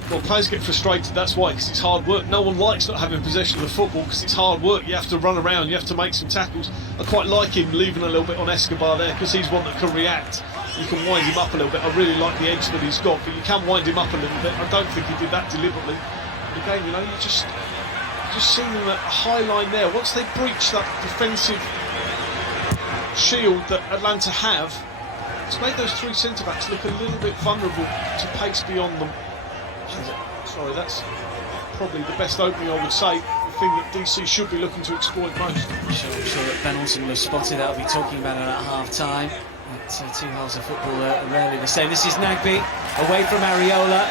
Well, players get frustrated, that's why, because it's hard work. No one likes not having possession of the football because it's hard work. You have to run around, you have to make some tackles. I quite like him leaving a little bit on Escobar there because he's one that can react. You can wind him up a little bit. I really like the edge that he's got, but you can wind him up a little bit. I don't think he did that deliberately. But again, you know, you just see them at a high line there. Once they breach that defensive shield that Atlanta have, it's made those three centre-backs look a little bit vulnerable to pace beyond them. Sorry, that's probably the best opening, I would say. The thing that DC should be looking to exploit most. I'm sure that Ben Olsen will have spotted that. We'll be talking about it at half-time. Two halves of football are rarely the same. This is Nagbe, away from Areola.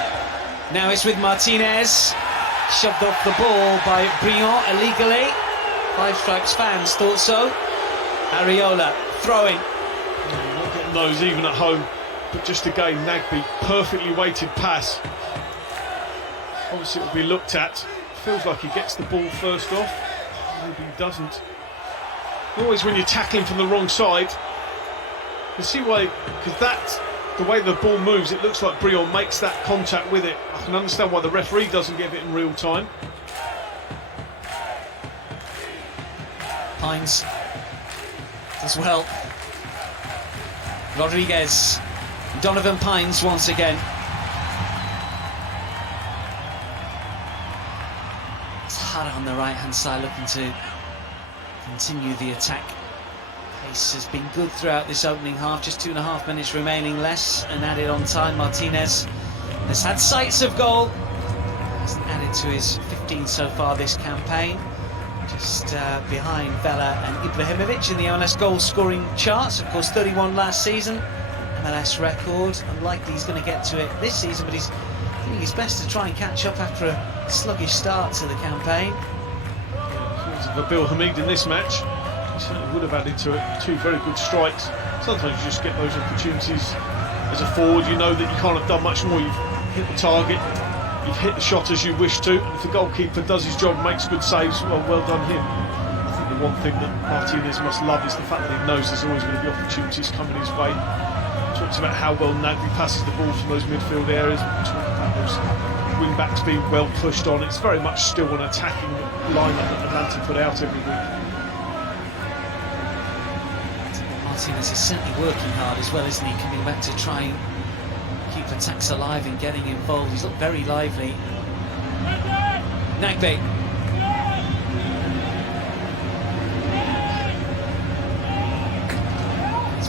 Now it's with Martinez. Shoved off the ball by Briand illegally. Five Stripes fans thought so. Areola throwing. Not getting those even at home, but just again, Nagbe, perfectly weighted pass. Obviously it will be looked at. Feels like he gets the ball first off. Maybe he doesn't. Always when you're tackling from the wrong side, you see why, because that's the way the ball moves, it looks like Briand makes that contact with it. I can understand why the referee doesn't give it in real time. Hines as well. Rodriguez. Donovan Pines once again. Hara on the right-hand side looking to continue the attack. Pace has been good throughout this opening half. Just 2.5 minutes remaining less and added on time. Martinez has had sights of goal. Hasn't added to his 15 so far this campaign. Just behind Vela and Ibrahimovic in the MLS goal-scoring charts. Of course, 31 last season. MLS record. Unlikely he's going to get to it this season, but he's doing his best to try and catch up after a sluggish start to the campaign. For Bill Hamid in this match, he certainly would have added to it. Two very good strikes. Sometimes you just get those opportunities as a forward. You know that you can't have done much more. You've hit the target, you've hit the shot as you wish to, and if the goalkeeper does his job, makes good saves, well done him. I think the one thing that Martinez must love is the fact that he knows there's always going to be opportunities coming his way. Talked about how well Nagbe passes the ball from those midfield areas. Talked about those wing backs being well pushed on. It's very much still an attacking lineup that Atlanta put out every week. Martinez is certainly working hard as well, isn't he? Coming back to try and keep attacks alive and getting involved. He's looked very lively. Nagbe.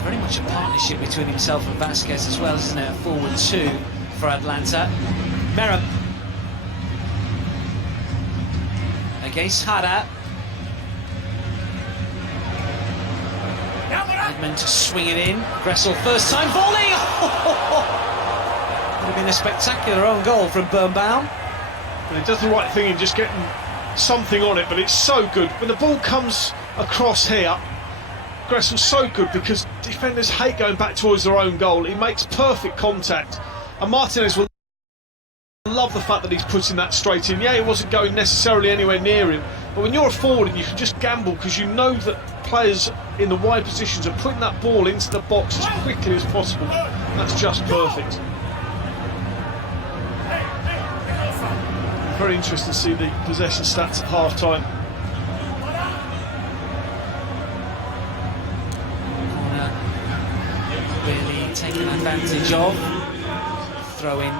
very much a partnership between himself and Vasquez as well, isn't it? A forward two for Atlanta. Merrim against Hara. Edmund to swing it in. Gressel first time volley. Would have been a spectacular own goal from Birnbaum. And he does the right thing in just getting something on it, but it's so good. When the ball comes across here, Gressel's so good because defenders hate going back towards their own goal. He makes perfect contact. And Martinez will love the fact that he's putting that straight in. Yeah, it wasn't going necessarily anywhere near him, but when you're a forward and you can just gamble because you know that players in the wide positions are putting that ball into the box as quickly as possible, that's just perfect. Very interesting to see the possession stats at half-time. Corner really taken advantage of. Throw in.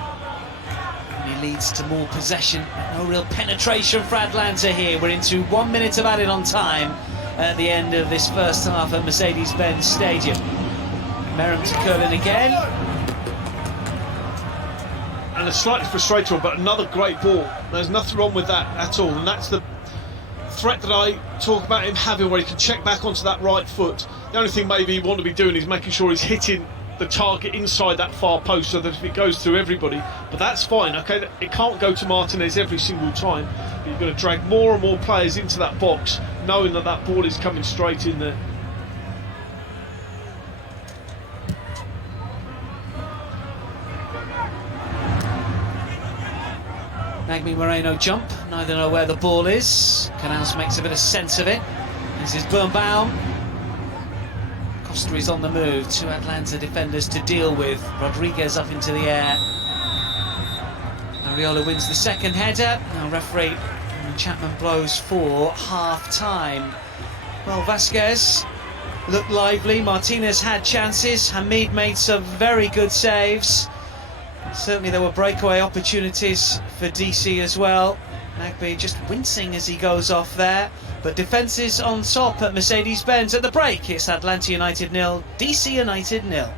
He leads to more possession. No real penetration for Atlanta here. We're into 1 minute of added on time at the end of this first half at Mercedes-Benz Stadium. Merrim to Curlin again. And a slightly frustrating one, but another great ball. There's nothing wrong with that at all, and that's the threat that I talk about him having, where he can check back onto that right foot. The only thing maybe he want to be doing is making sure he's hitting the target inside that far post, so that if it goes through everybody, but that's fine. Okay, it can't go to Martinez every single time, but you're going to drag more and more players into that box, knowing that that ball is coming straight in there. Nagmi Moreno jump, neither know where the ball is. Canals makes a bit of sense of it. This is Birnbaum. Costa is on the move, two Atlanta defenders to deal with. Rodriguez up into the air. Ariola wins the second header. Now referee Chapman blows for half-time. Well, Vasquez looked lively. Martinez had chances. Hamid made some very good saves. Certainly there were breakaway opportunities for DC as well. Nagby just wincing as he goes off there. But defence is on top at Mercedes-Benz. At the break, it's Atlanta United 0, DC United 0.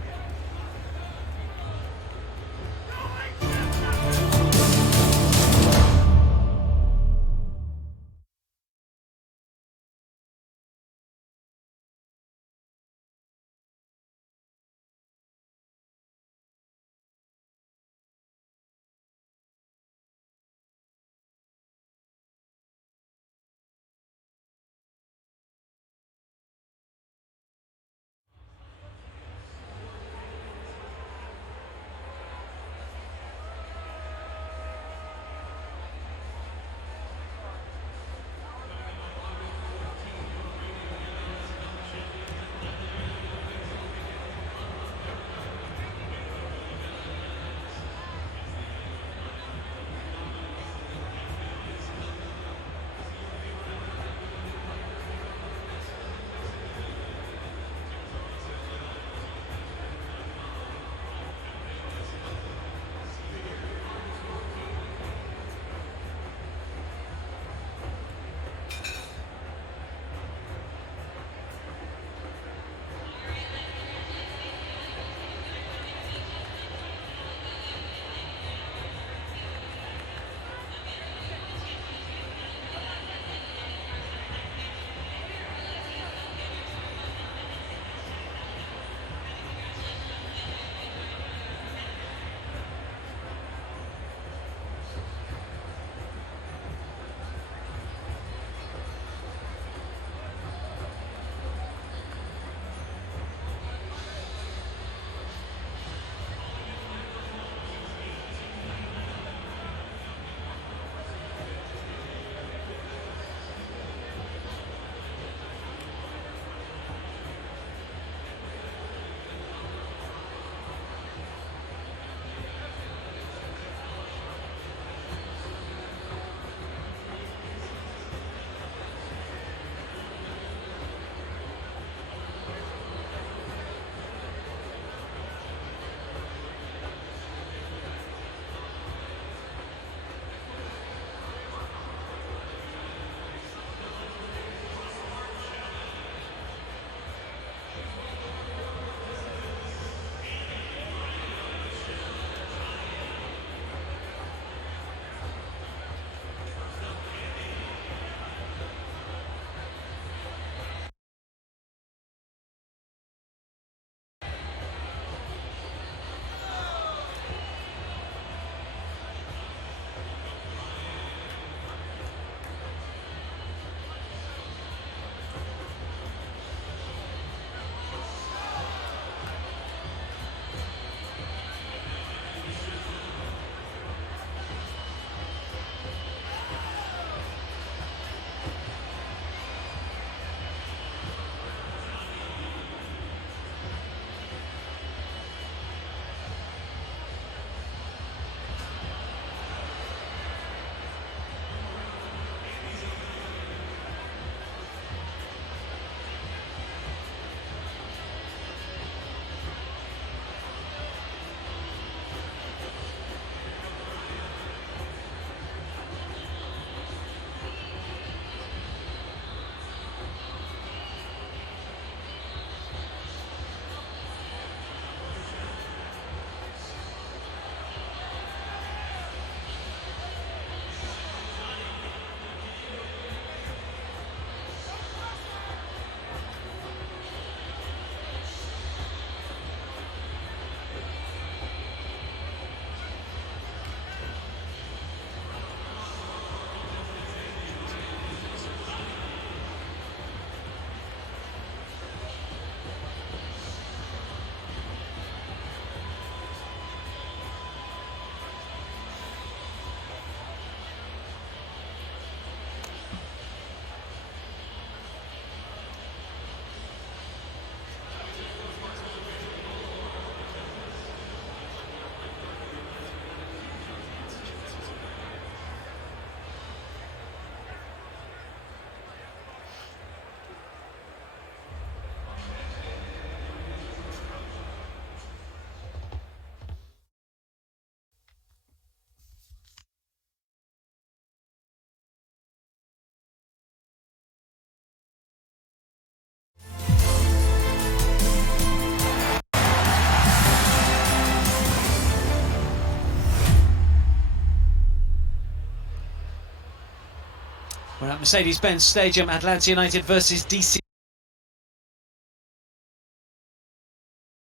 We're at Mercedes-Benz Stadium, Atlanta United versus DC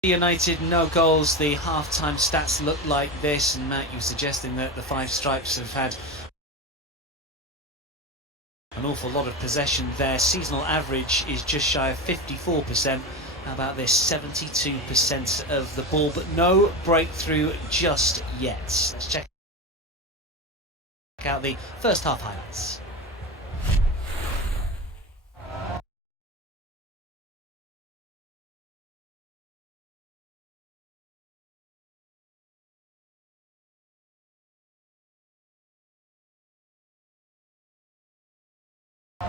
United. No goals. The half-time stats look like this, and Matt, you were suggesting that the Five Stripes have had an awful lot of possession. Their seasonal average is just shy of 54%. How about this? 72% of the ball, but no breakthrough just yet. Let's check out the first half highlights.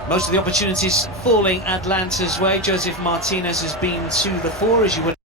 Most of the opportunities falling Atlanta's way. Joseph Martinez has been to the fore, as you would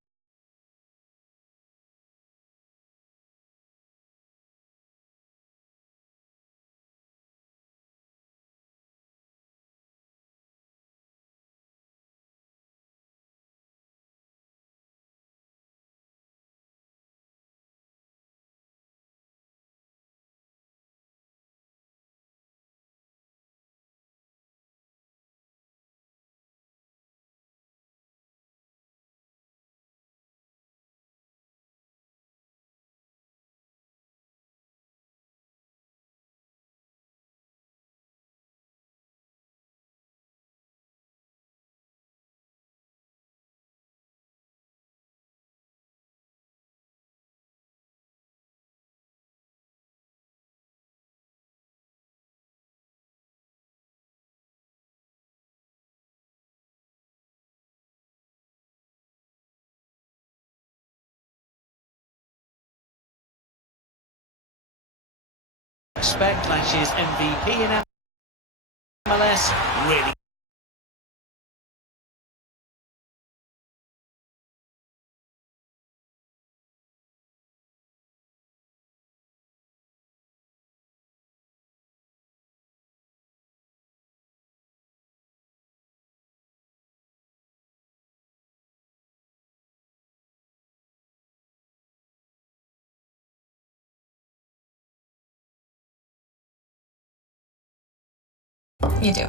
expect. Last year's MVP in MLS. Really You do.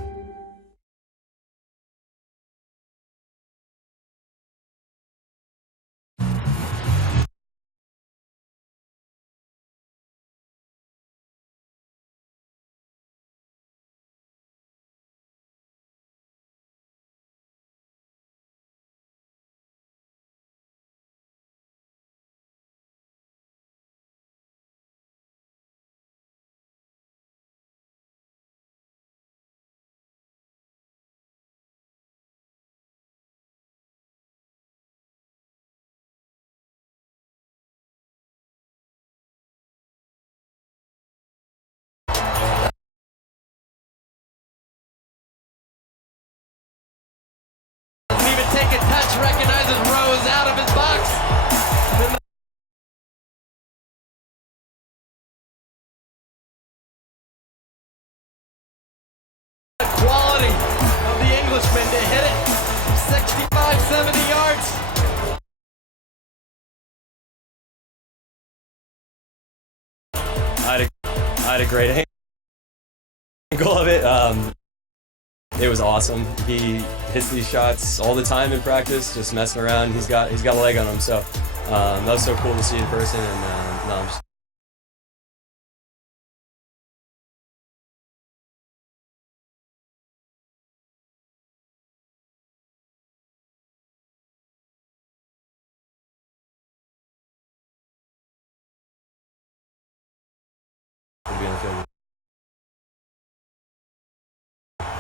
Didn't even take a touch, recognizes Rose out of his box. The quality of the Englishman to hit it 65, 70 yards. I had a great angle of it. It was awesome. He hits these shots all the time in practice, just messing around. He's got a leg on him, so that was so cool to see in person. And no, I'm just to be on the field.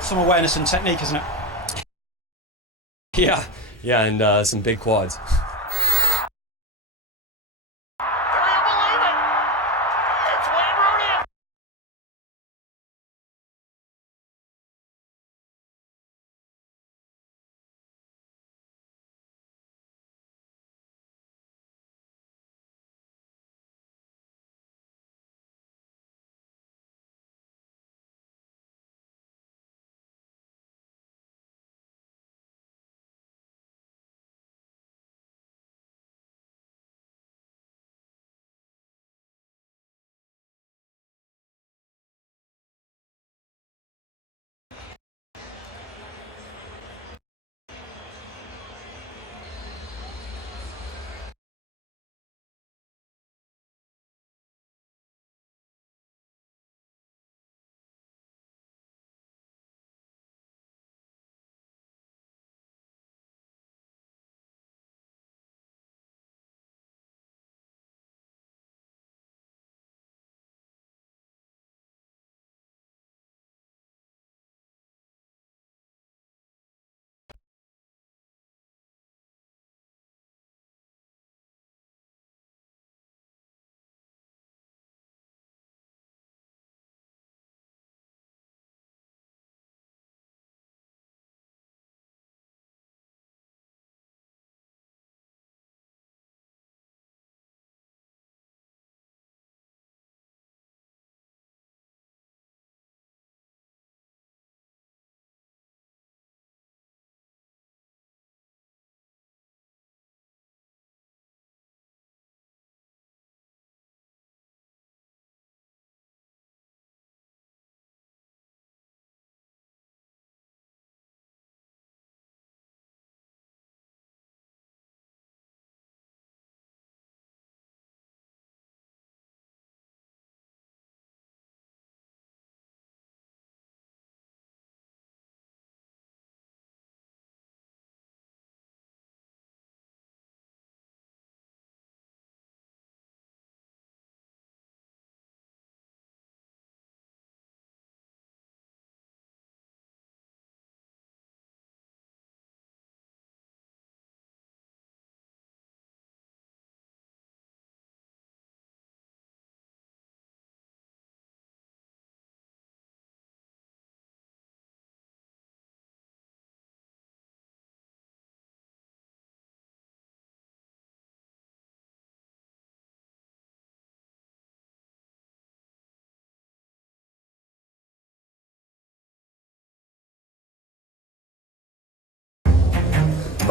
Some awareness and technique, isn't it? Yeah, and some big quads.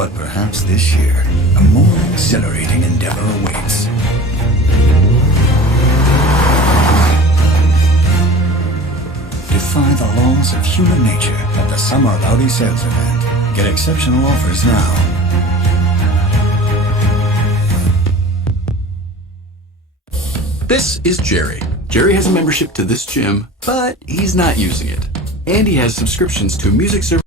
But perhaps this year, a more exhilarating endeavor awaits. Defy the laws of human nature at the Summer of Audi sales event. Get exceptional offers now. This is Jerry. Jerry has a membership to this gym, but he's not using it. And he has subscriptions to music service.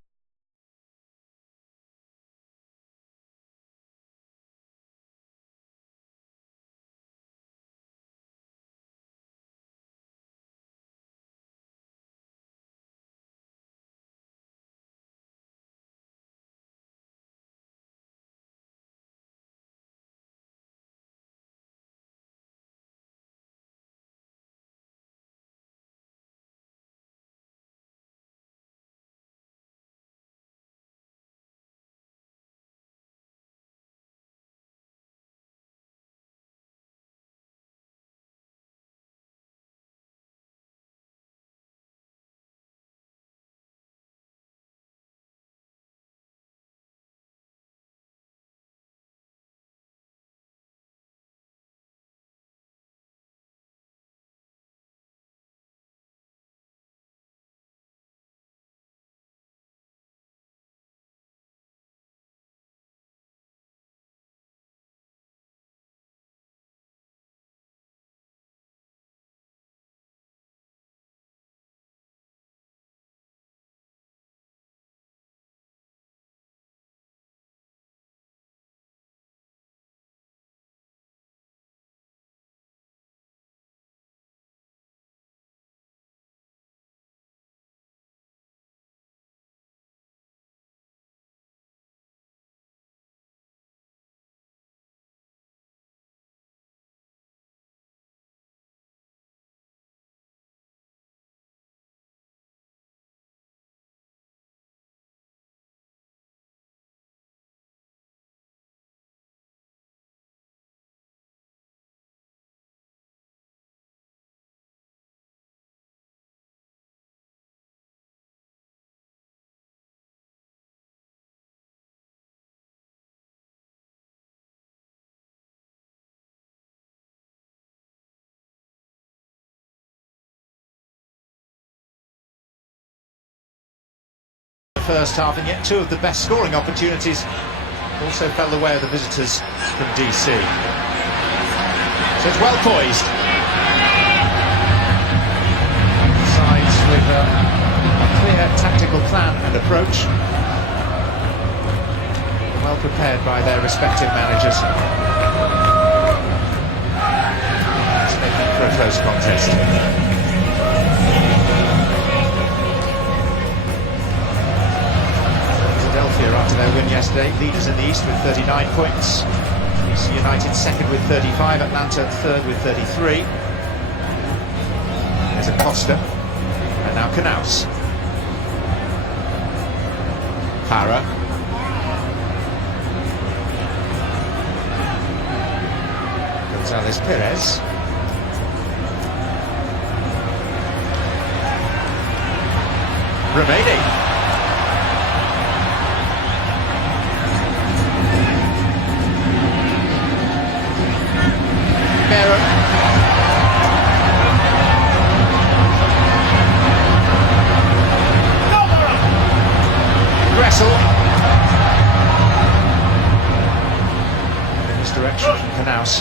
First half, and yet two of the best scoring opportunities also fell the way of the visitors from DC. So it's well poised. Sides with a clear tactical plan and approach. Well prepared by their respective managers. It's making for a close contest. After their win yesterday, leaders in the East with 39 points. DC United second with 35, Atlanta third with 33. There's Acosta, and now Knaus. Para. Gonzalez Perez. Romani. In this direction from Knaus.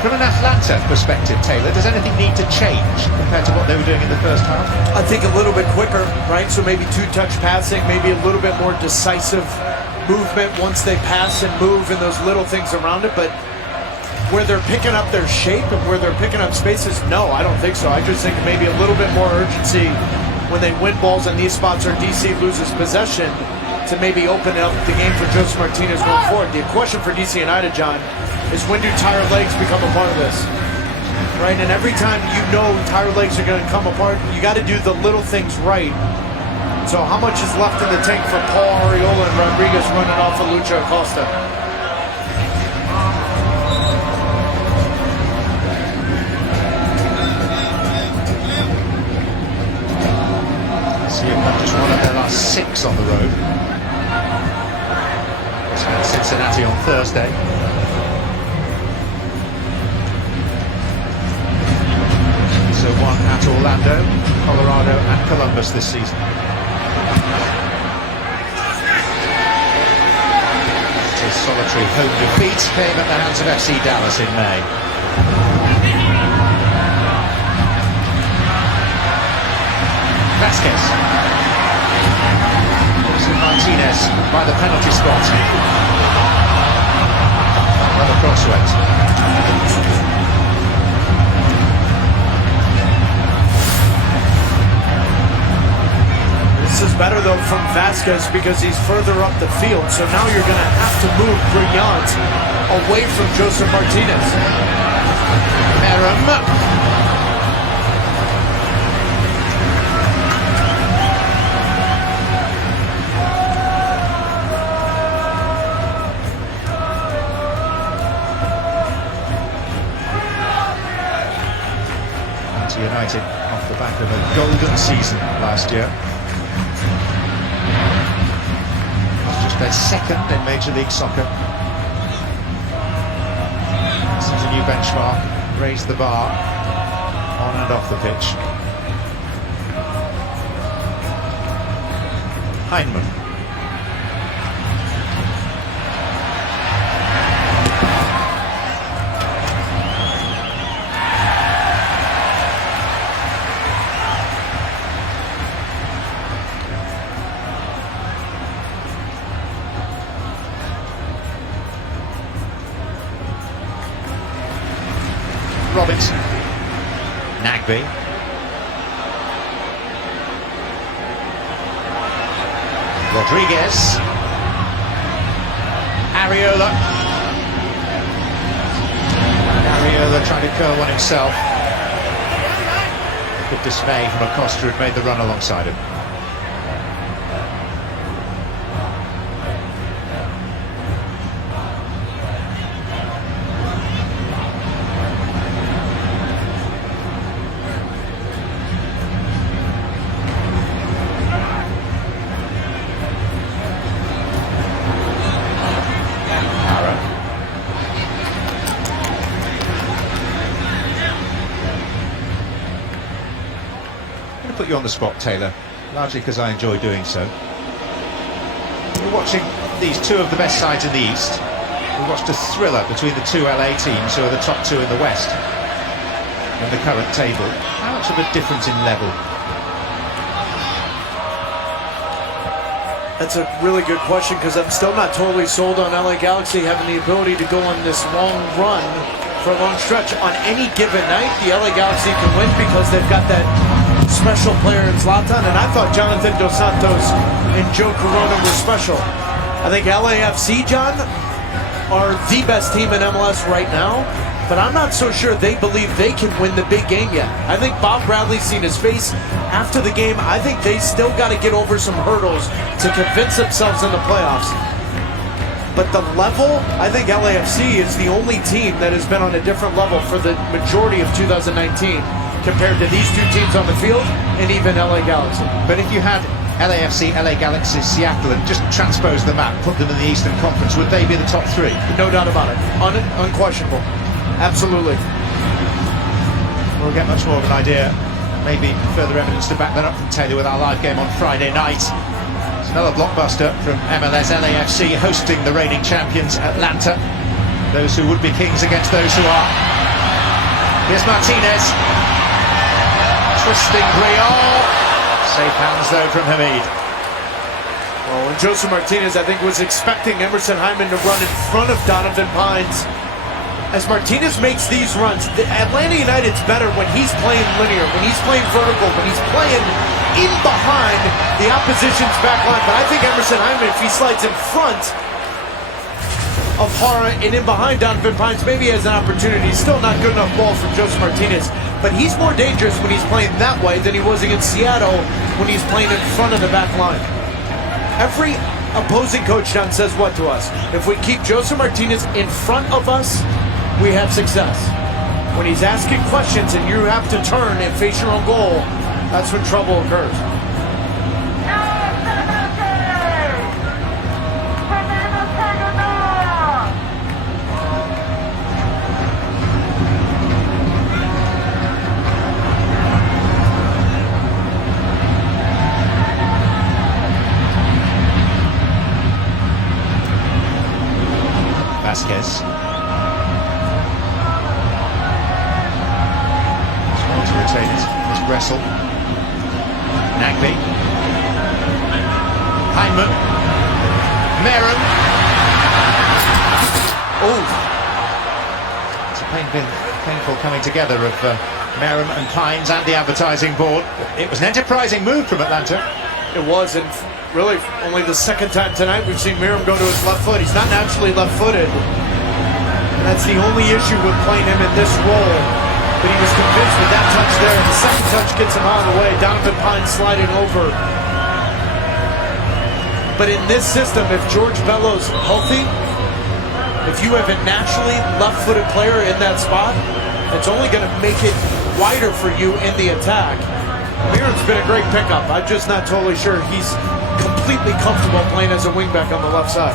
From an Atlanta perspective, Taylor, does anything need to change compared to what they were doing in the first half? I think a little bit quicker, right? So maybe two-touch passing, maybe a little bit more decisive movement once they pass and move and those little things around it. But where they're picking up their shape and where they're picking up spaces, no, I don't think so. I just think maybe a little bit more urgency when they win balls in these spots or DC loses possession to maybe open up the game for Joseph Martinez going forward. The question for DC United, John, is when do tired legs become a part of this? Right, and every time you know tired legs are going to come apart, you got to do the little things right. So how much is left in the tank for Paul Arriola and Rodriguez running off of Lucha Acosta? Orlando, Colorado and Columbus this season. His solitary home defeat came at the hands of FC Dallas in May. Vasquez. Martinez by the penalty spot. Another crossway. This is better though from Vasquez because he's further up the field. So now you're going to have to move Brillant away from Joseph Martinez. Merrim. United off the back of a golden season last year. It's just their second in Major League Soccer. This is a new benchmark, raised the bar on and off the pitch. Heinemann. Robinson, Nagby, Rodriguez, Ariola trying to curl one himself. Good dismay from Acosta, who'd made the run alongside him. Put you on the spot, Taylor, largely because I enjoy doing so. We're watching these two of the best sides in the East. We watched a thriller between the two LA teams, who are the top two in the West in the current table. How much of a difference in level? That's a really good question because I'm still not totally sold on LA Galaxy having the ability to go on this long run for a long stretch. On any given night, the LA Galaxy can win because they've got that special player in Zlatan, and I thought Jonathan Dos Santos and Joe Corona were special. I think LAFC, John, are the best team in MLS right now, but I'm not so sure they believe they can win the big game yet. I think Bob Bradley's seen his face after the game. I think they still got to get over some hurdles to convince themselves in the playoffs. But the level, I think LAFC is the only team that has been on a different level for the majority of 2019 compared to these two teams on the field and even LA Galaxy. But if you had LAFC, LA Galaxy, Seattle, and just transpose the map, put them in the Eastern Conference, would they be the top three? No doubt about it. Unquestionable. Absolutely. We'll get much more of an idea, maybe further evidence to back that up from Taylor with our live game on Friday night. It's another blockbuster from MLS. LAFC hosting the reigning champions Atlanta. Those who would be kings against those who are. Here's Martinez. Twisting Griol. Safe hands though from Hamid. Well, and Joseph Martinez, I think, was expecting Emerson Hyndman to run in front of Donovan Pines. As Martinez makes these runs, Atlanta United's better when he's playing linear, when he's playing vertical, when he's playing in behind the opposition's back line. But I think Emerson Hyndman, if he slides in front of Hara and in behind Donovan Pines, maybe he has an opportunity. Still not good enough ball from Joseph Martinez, but he's more dangerous when he's playing that way than he was against Seattle when he's playing in front of the back line. Every opposing coach, John, says what to us? If we keep Joseph Martinez in front of us, we have success. When he's asking questions and you have to turn and face your own goal, that's when trouble occurs. Vasquez. Trying to retain it is Gressel. Nagby. Heinemann. Meram. Oh! It's a painful coming together of Meram and Pines and the advertising board. It was an enterprising move from Atlanta. It was, and really only the second time tonight we've seen Meram go to his left foot. He's not naturally left-footed. And that's the only issue with playing him in this role. But he was convinced with that touch there. The second touch gets him out of the way. Donovan Pines sliding over. But in this system, if George Bello's healthy, if you have a naturally left-footed player in that spot, it's only going to make it wider for you in the attack. Meram's been a great pickup. I'm just not totally sure he's completely comfortable playing as a wingback on the left side.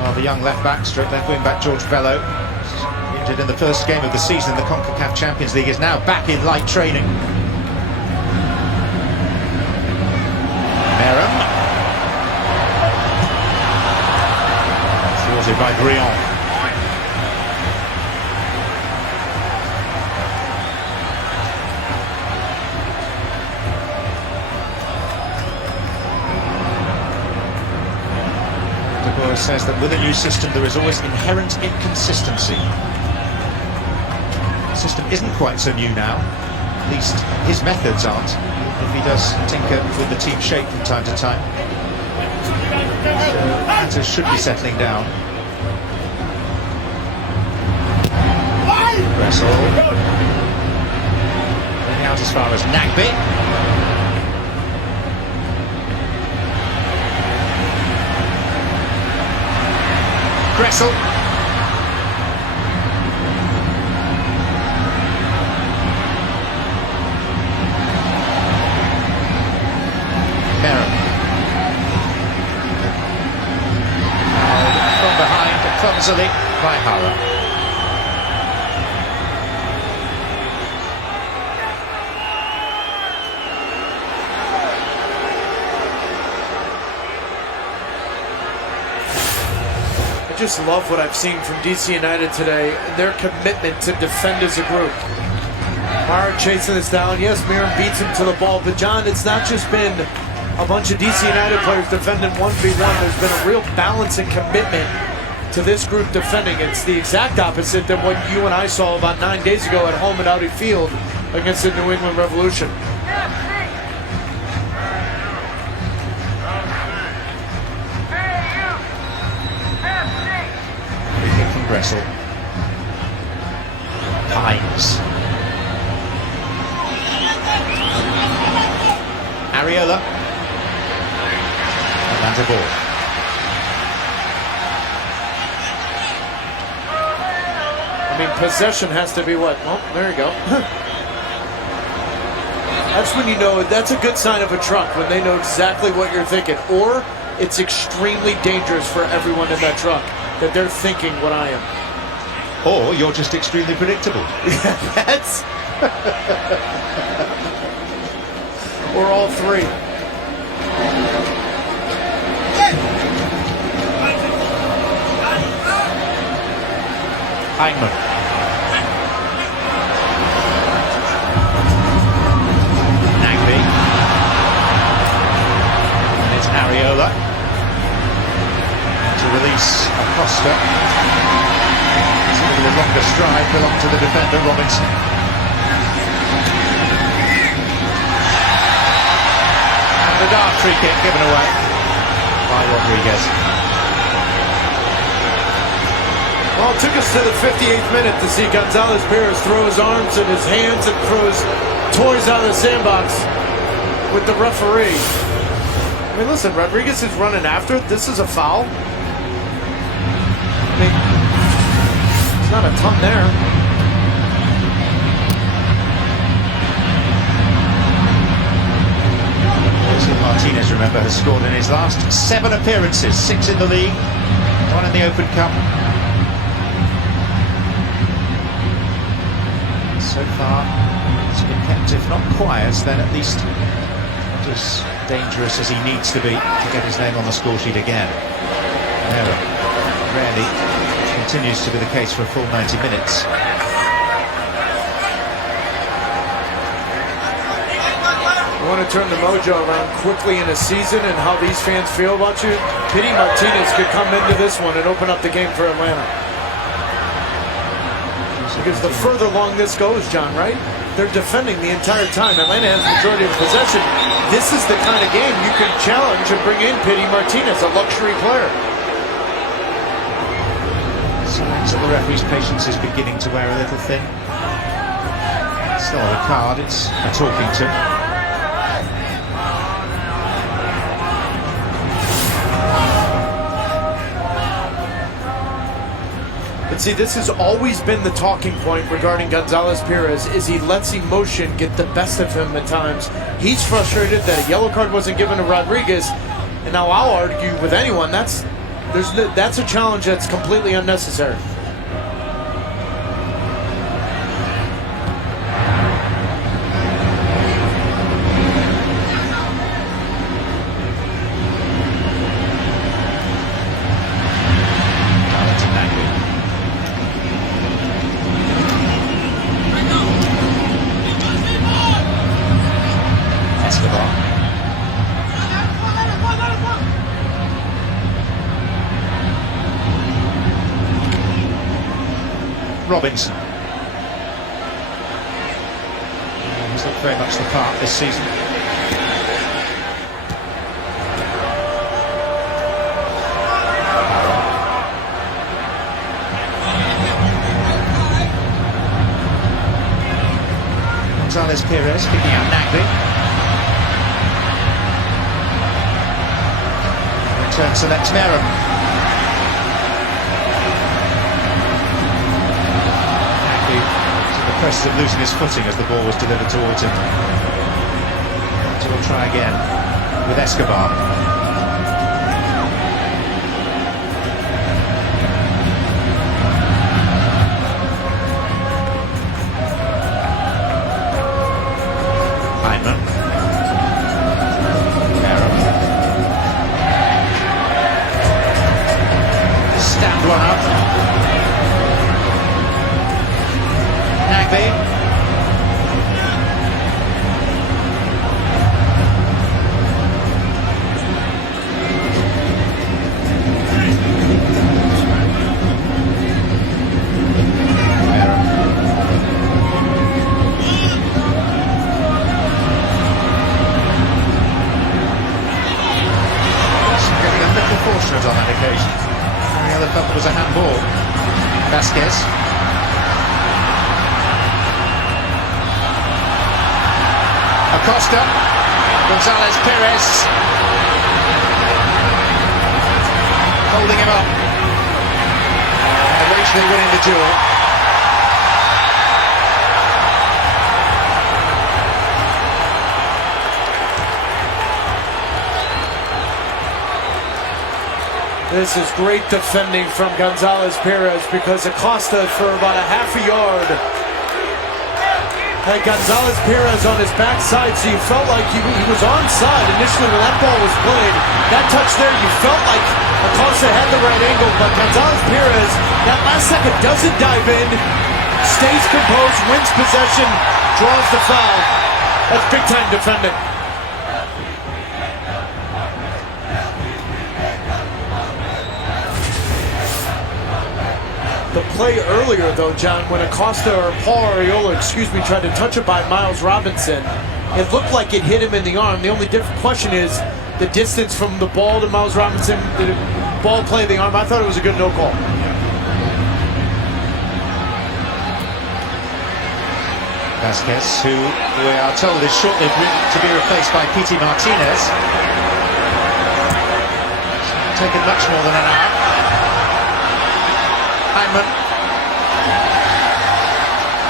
Well, the young left-back, straight left wing-back George Bello, injured in the first game of the season in the CONCACAF Champions League, is now back in light training. Meram. Thwarted by Briand. Says that with a new system there is always inherent inconsistency. The system isn't quite so new now, at least his methods aren't, if he does tinker with the team shape from time to time. So matters should be settling down. Gressel going out as far as Nagby. Gressel. Meram. From behind, clumsily by Hara. I just love what I've seen from DC United today, their commitment to defend as a group. Hara chasing this down. Yes, Meram beats him to the ball, but John, it's not just been a bunch of DC United players defending 1v1. There's been a real balance and commitment to this group defending. It's the exact opposite than what you and I saw about 9 days ago at home at Audi Field against the New England Revolution. Gressel. Pines. Areola. Atlanta ball. I mean, possession has to be what? Well, there you go. That's when you know, that's a good sign of a truck, when they know exactly what you're thinking. Or it's extremely dangerous for everyone in that truck, that they're thinking what I am. Or you're just extremely predictable. That's... or all three. Heinemann. Nagby. And it's Areola to release Acosta. The longer stride belonged to the defender, Robinson. And the dark free kick given away by Rodriguez. Well, it took us to the 58th minute to see Gonzalez-Perez throw his arms and his hands and throw his toys out of the sandbox with the referee. I mean, listen, Rodriguez is running after it. This is a foul. I mean, not a ton there. Martinez, remember, has scored in his last 7 appearances, 6 in the league, 1 in the Open Cup. So far, it's been kept, if not quiet, then at least not as dangerous as he needs to be to get his name on the score sheet again. Meram rarely Continues to be the case for a full 90 minutes. You want to turn the mojo around quickly in a season and how these fans feel about you? Pity Martinez could come into this one and open up the game for Atlanta. Because the further along this goes, John, right? They're defending the entire time. Atlanta has the majority of possession. This is the kind of game you can challenge and bring in Pity Martinez, a luxury player. So the referee's patience is beginning to wear a little thin. It's not a card, it's a talking to. But see, this has always been the talking point regarding Gonzalez-Pirez, is he lets emotion get the best of him at times. He's frustrated that a yellow card wasn't given to Rodriguez, and now I'll argue with anyone, that's a challenge that's completely unnecessary. Robinson. He's looked very much the part this season. Gonzalez-Pirez kicking out Nagby. Return selects Merrim. Process of losing his footing as the ball was delivered towards him. So we'll try again with Escobar. Hyman. Stand one up. Nagby. Getting a little fortunate on that occasion. The other felt it was a handball. Vasquez. Acosta, Gonzalez-Pirez holding him up and eventually winning the duel. This is great defending from Gonzalez-Pirez because Acosta for about a half a yard had Gonzalez-Pirez on his backside, so you felt like he was onside initially when that ball was played. That touch there, you felt like Acosta had the right angle, but Gonzalez-Pirez, that last second doesn't dive in, stays composed, wins possession, draws the foul. That's big time defending. The play earlier, though, John, when Acosta or Paul Arriola, tried to touch it by Miles Robinson, it looked like it hit him in the arm. The only different question is the distance from the ball to Miles Robinson. Did the ball play the arm? I thought it was a good no call. Vasquez, who we are told is shortly to be replaced by Pity Martinez. It's taken much more than an hour. Hyman.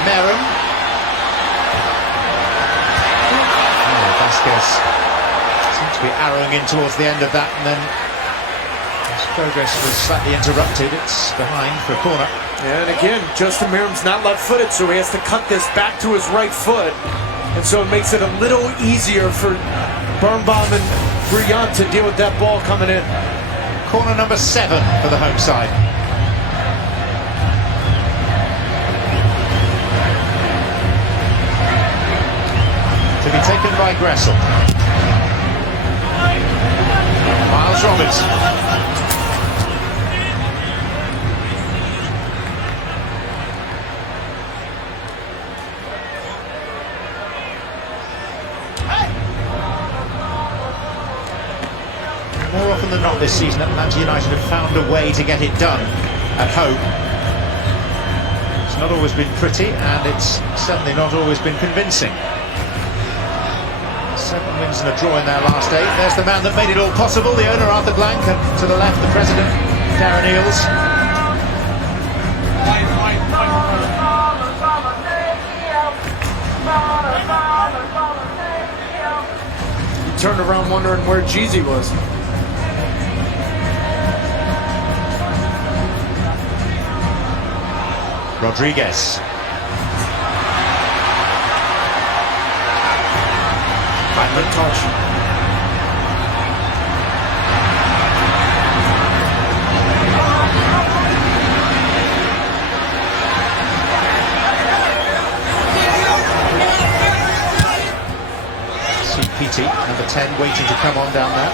Merrim. Vasquez seems to be arrowing in towards the end of that, and then his progress was slightly interrupted. It's behind for a corner. Yeah, and again, Justin Merrim's not left-footed, so he has to cut this back to his right foot, and so it makes it a little easier for Birnbaum and Brillant to deal with that ball coming in. Corner number 7 for the home side. Gressel. Miles Robinson. More often than not this season, Atlanta United have found a way to get it done at home. It's not always been pretty, and it's certainly not always been convincing. 7 wins and a draw in their last 8. There's the man that made it all possible, the owner Arthur Blank, and to the left the president, Darren Eales. You turned around wondering where Jeezy was. Rodriguez. Good touch. See Petey, number 10, waiting to come on down there.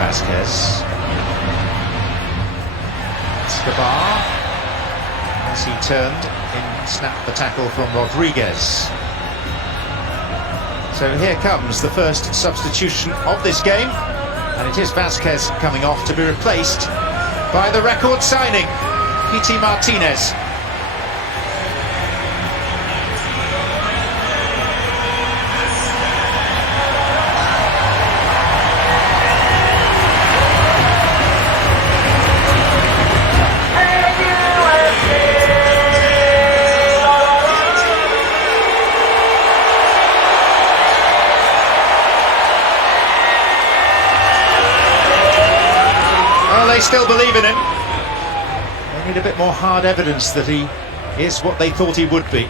Vasquez. Escobar. As he turned in, snapped the tackle from Rodriguez. So here comes the first substitution of this game, and it is Vasquez coming off to be replaced by the record signing, Pity Martinez. They still believe in him. They need a bit more hard evidence that he is what they thought he would be.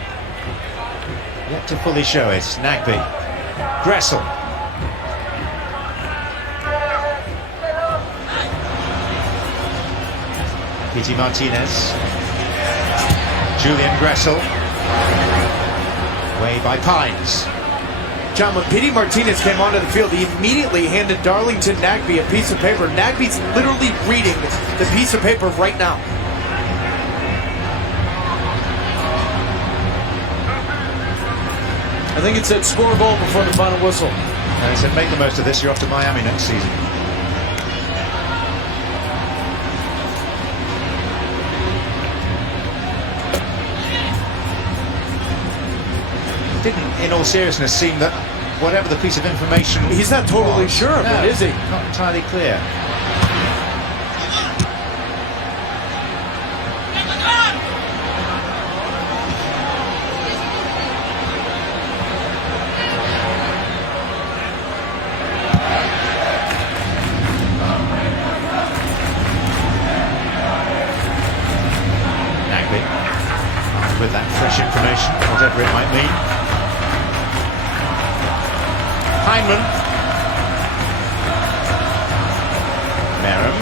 Yet to fully show it. Nagby. Gressel. Pity Martinez. Julian Gressel. Way by Pines. John, when Pity Martinez came onto the field, he immediately handed Darlington Nagby a piece of paper. Nagby's literally reading the piece of paper right now. I think it said score a goal before the final whistle. And he said make the most of this, you're off to Miami next season. Didn't, in all seriousness, seem that whatever the piece of information he's not totally was, sure of no, it, is he? Not entirely clear. Nagby, with that fresh information, whatever it might mean. Heinemann. Merrim.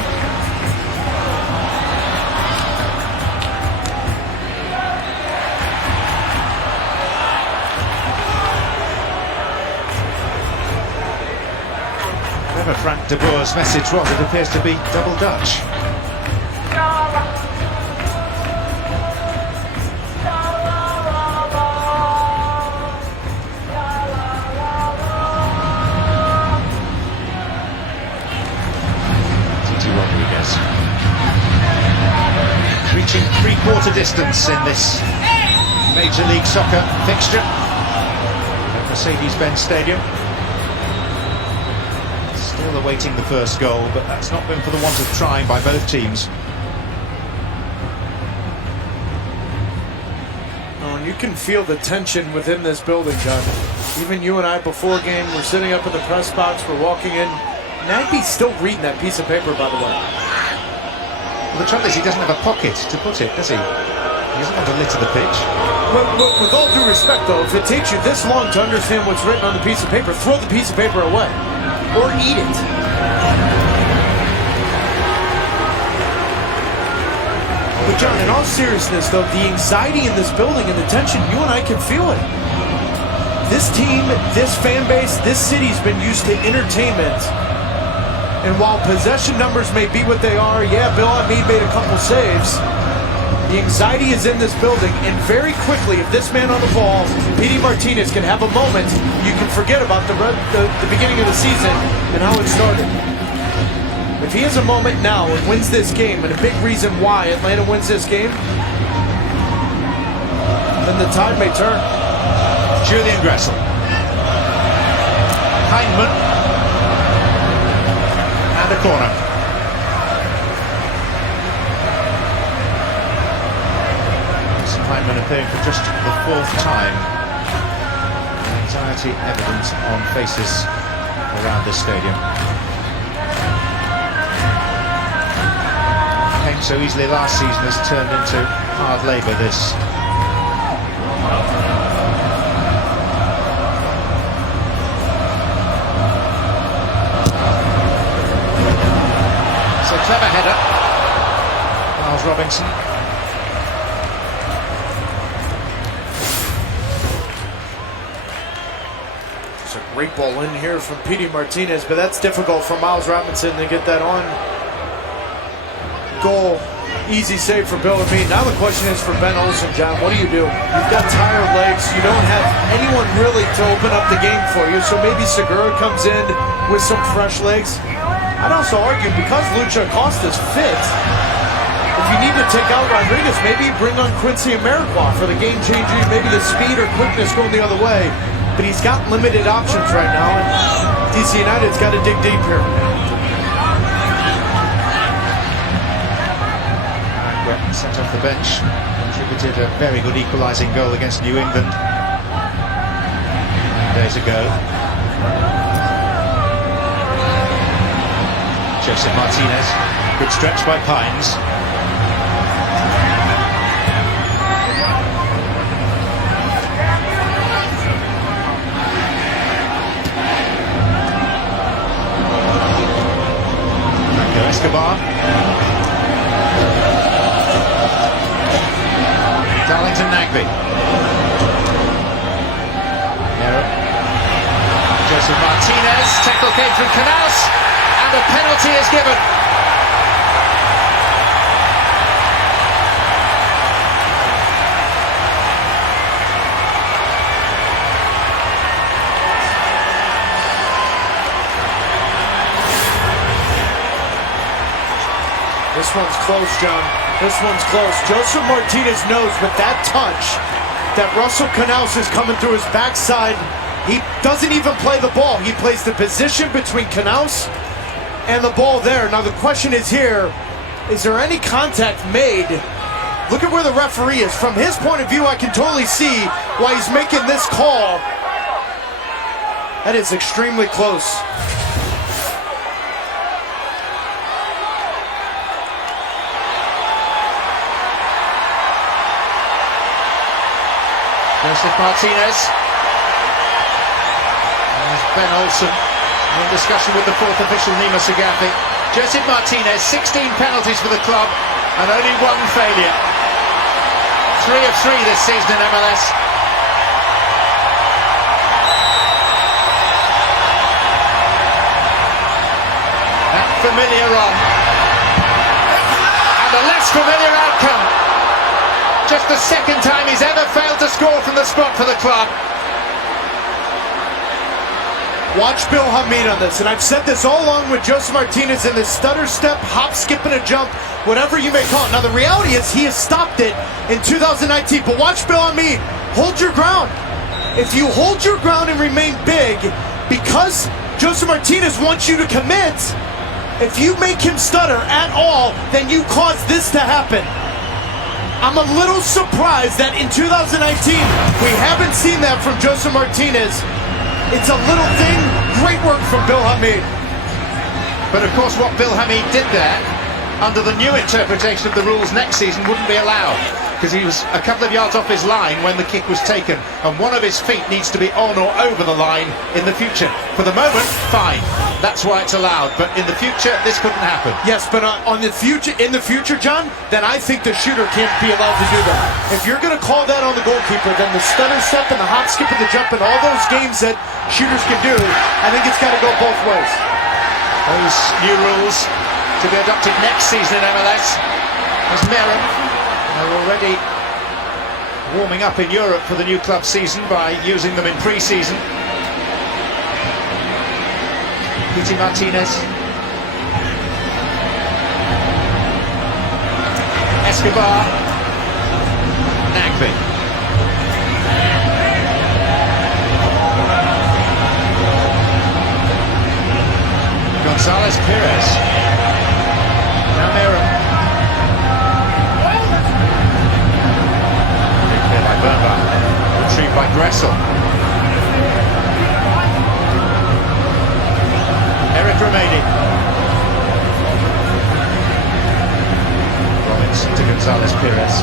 Whatever Frank de Boer's message was, it appears to be double Dutch. Rodriguez. Reaching three-quarter distance in this Major League Soccer fixture at Mercedes-Benz Stadium. Still awaiting the first goal, but that's not been for the want of trying by both teams. Oh, and you can feel the tension within this building, John. Even you and I before game, we're sitting up in the press box, we're walking in. Nagby's still reading that piece of paper, by the way. Well, the trouble is he doesn't have a pocket to put it, does he? He doesn't want to litter the pitch. With all due respect, though, if it takes you this long to understand what's written on the piece of paper, throw the piece of paper away. Or eat it. But John, in all seriousness, though, the anxiety in this building and the tension, you and I can feel it. This team, this fan base, this city's been used to entertainment. And while possession numbers may be what they are, yeah, Bill Hamid made a couple saves. The anxiety is in this building, and very quickly, if this man on the ball, Pity Martinez, can have a moment, you can forget about the beginning of the season and how it started. If he has a moment now and wins this game, and a big reason why Atlanta wins this game, then the tide may turn. Julian Gressel. Hindman. And a corner. Hindman appearing for just the fourth time. Anxiety evident on faces around this stadium. Came so easily last season, has turned into hard labour this. It's a clever header. Miles Robinson. Great ball in here from Pity Martinez, but that's difficult for Miles Robinson to get that on goal. Easy save for Bill Hamid. Now the question is for Ben Olsen, John, what do you do? You've got tired legs. You don't have anyone really to open up the game for you, so maybe Segura comes in with some fresh legs. I'd also argue, because Lucha Acosta's fit, if you need to take out Rodriguez, maybe bring on Quincy Amarikwa for the game changer, maybe the speed or quickness going the other way. But he's got limited options right now, and DC United's got to dig deep here. Sent off the bench, contributed a very good equalising goal against New England 9 days ago. Joseph Martinez, good stretch by Pines. Escobar. Darlington Nagby. Joseph Martinez, tackle came from Canals, and a penalty is given. This one's close, John. This one's close. Joseph Martinez knows with that touch that Russell Canals is coming through his backside. He doesn't even play the ball. He plays the position between Canals and the ball there. Now the question is here, is there any contact made? Look at where the referee is. From his point of view, I can totally see why he's making this call. That is extremely close. Joseph Martinez. There's Ben Olsen in discussion with the fourth official, Nima Sagafi. Joseph Martinez, 16 penalties for the club and only one failure. 3 of 3 this season in MLS. That familiar run. And a less familiar outcome. Just the second time he's ever failed to score from the spot for the club. Watch Bill Hamid on this, and I've said this all along with Joseph Martinez in this stutter step, hop, skip, and a jump, whatever you may call it. Now the reality is he has stopped it in 2019, but watch Bill Hamid, hold your ground. If you hold your ground and remain big, because Joseph Martinez wants you to commit, if you make him stutter at all, then you cause this to happen. I'm a little surprised that in 2019, we haven't seen that from Joseph Martinez. It's a little thing, great work from Bill Hamid. But of course what Bill Hamid did there, under the new interpretation of the rules next season, wouldn't be allowed. because he was a couple of yards off his line when the kick was taken, and one of his feet needs to be on or over the line in the future. For the moment, fine. That's why it's allowed, but in the future, this couldn't happen. Yes, but in the future, John, then I think the shooter can't be allowed to do that. If you're going to call that on the goalkeeper, then the stutter step and the hop, skip, and the jump, and all those games that shooters can do, I think it's got to go both ways. Those new rules to be adopted next season in MLS. As Meram are already warming up in Europe for the new club season by using them in pre-season. Pity Martinez. Escobar. Nagby. Gonzalez Perez. Now Meram. Clear by Bernbach. Retrieved by Gressel. Eric Romani. Robinson to Gonzalez Perez.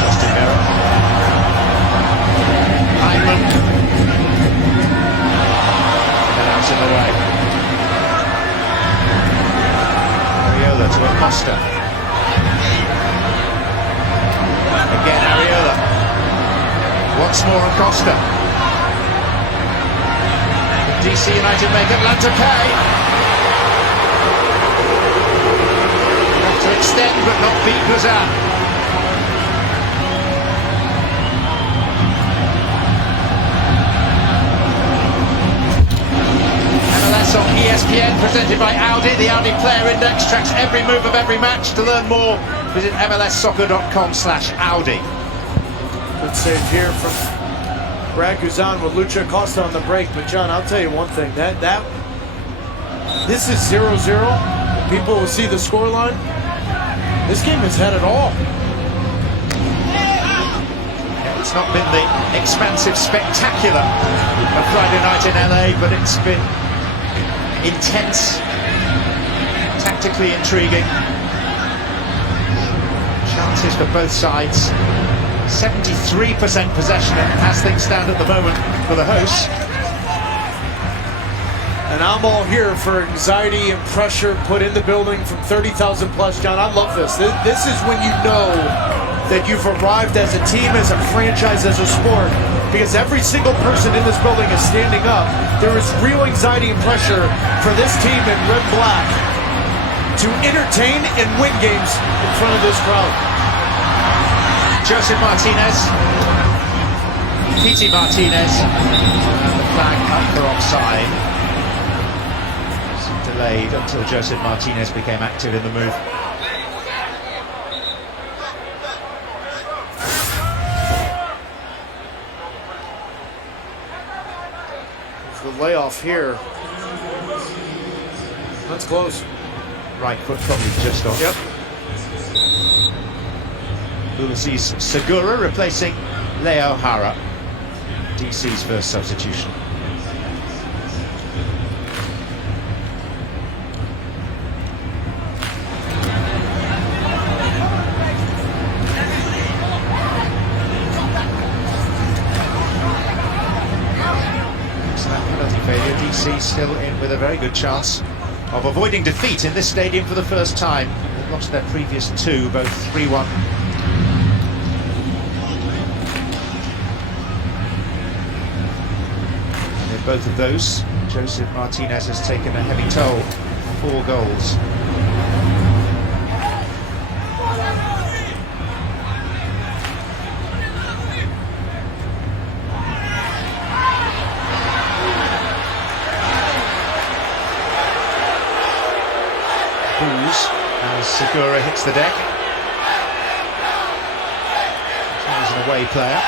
Justin Merrill. Hyman. And out in the way. Ariola to Acosta. Again, Ariola. Once more, Acosta. DC United make Atlanta pay. Have to extend, but not beat Guzan. MLS on ESPN, presented by Audi. The Audi Player Index tracks every move of every match. To learn more, visit mlssoccer.com/Audi. Good save here from Brad Guzan with Lucha Acosta on the break. But John, I'll tell you one thing, this is 0-0. People will see the scoreline. This game has had it all. Yeah, it's not been the expansive spectacular of Friday night in LA, but it's been intense, tactically intriguing. Chances for both sides. 73% possession as things stand at the moment for the hosts. And I'm all here for anxiety and pressure put in the building from 30,000 plus. John, I love this. This is when you know that you've arrived as a team, as a franchise, as a sport, because every single person in this building is standing up. There is real anxiety and pressure for this team in red and black to entertain and win games in front of this crowd. Joseph Martinez, Pity Martinez, and the flag up for offside. It's delayed until Joseph Martinez became active in the move. The layoff here. That's close. Right foot probably just off. Yep. Ulysses Segura replacing Leo Hara, DC's first substitution. Excellent penalty failure. DC still in with a very good chance of avoiding defeat in this stadium for the first time. They've lost their previous two, both 3-1. Both of those, Joseph Martinez has taken a heavy toll, 4 goals. Booze as Segura hits the deck. He's an away player.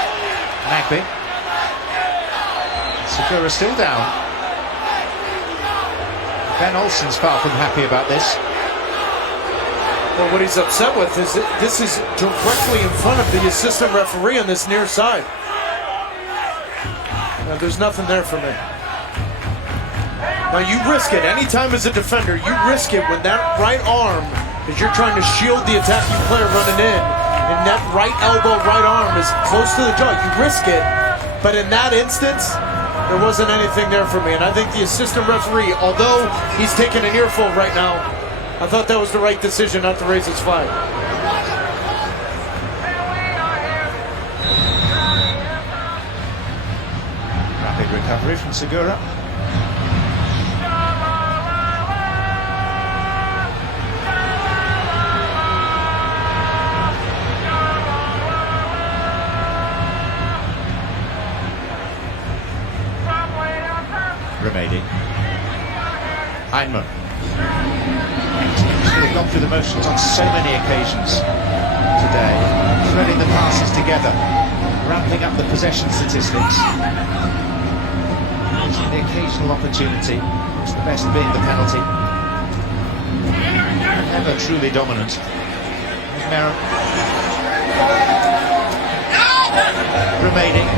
Nagby. Segura still down. Ben Olsen's far from happy about this. Well, what he's upset with is that this is directly in front of the assistant referee on this near side. Now, there's nothing there for me. Now you risk it. Anytime as a defender, you risk it when that right arm, as you're trying to shield the attacking player running in, and that right elbow, right arm is close to the jaw. You risk it, but in that instance, there wasn't anything there for me. And I think the assistant referee, although he's taking an earful right now, I thought that was the right decision not to raise his flag. Rapid recovery from Segura. Remaining. Heinemann. They've gone through the motions on so many occasions today, threading the passes together, ramping up the possession statistics. Using the occasional opportunity, which the best being the penalty. Never truly dominant. Merritt. Remaining.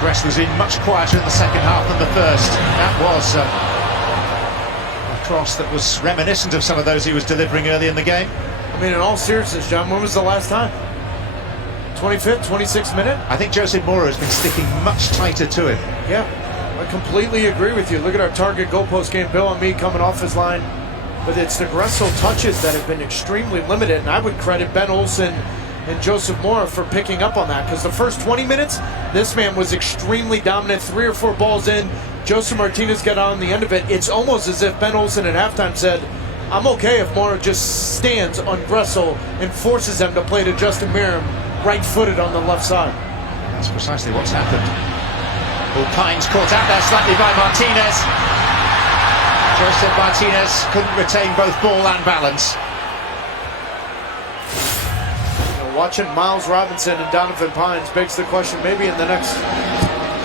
Gress was in much quieter in the second half than the first. That was a cross that was reminiscent of some of those he was delivering early in the game. I mean, in all seriousness, John, when was the last time? 25th, 26th minute? I think Jose Mora has been sticking much tighter to him. Yeah, I completely agree with you. Look at our target goalpost game, Bill and me coming off his line. But it's the Gressel touches that have been extremely limited, and I would credit Ben Olsen and Joseph Mora for picking up on that, because the first 20 minutes, this man was extremely dominant. 3 or 4 balls in, Joseph Martinez got on the end of it. It's almost as if Ben Olsen at halftime said, I'm okay if Mora just stands on Gressel and forces them to play to Justin Merrim right-footed on the left side. That's precisely what's happened. Well, Pines caught out there slightly by Martinez. Joseph Martinez couldn't retain both ball and balance. Watching Miles Robinson and Donovan Pines begs the question, maybe in the next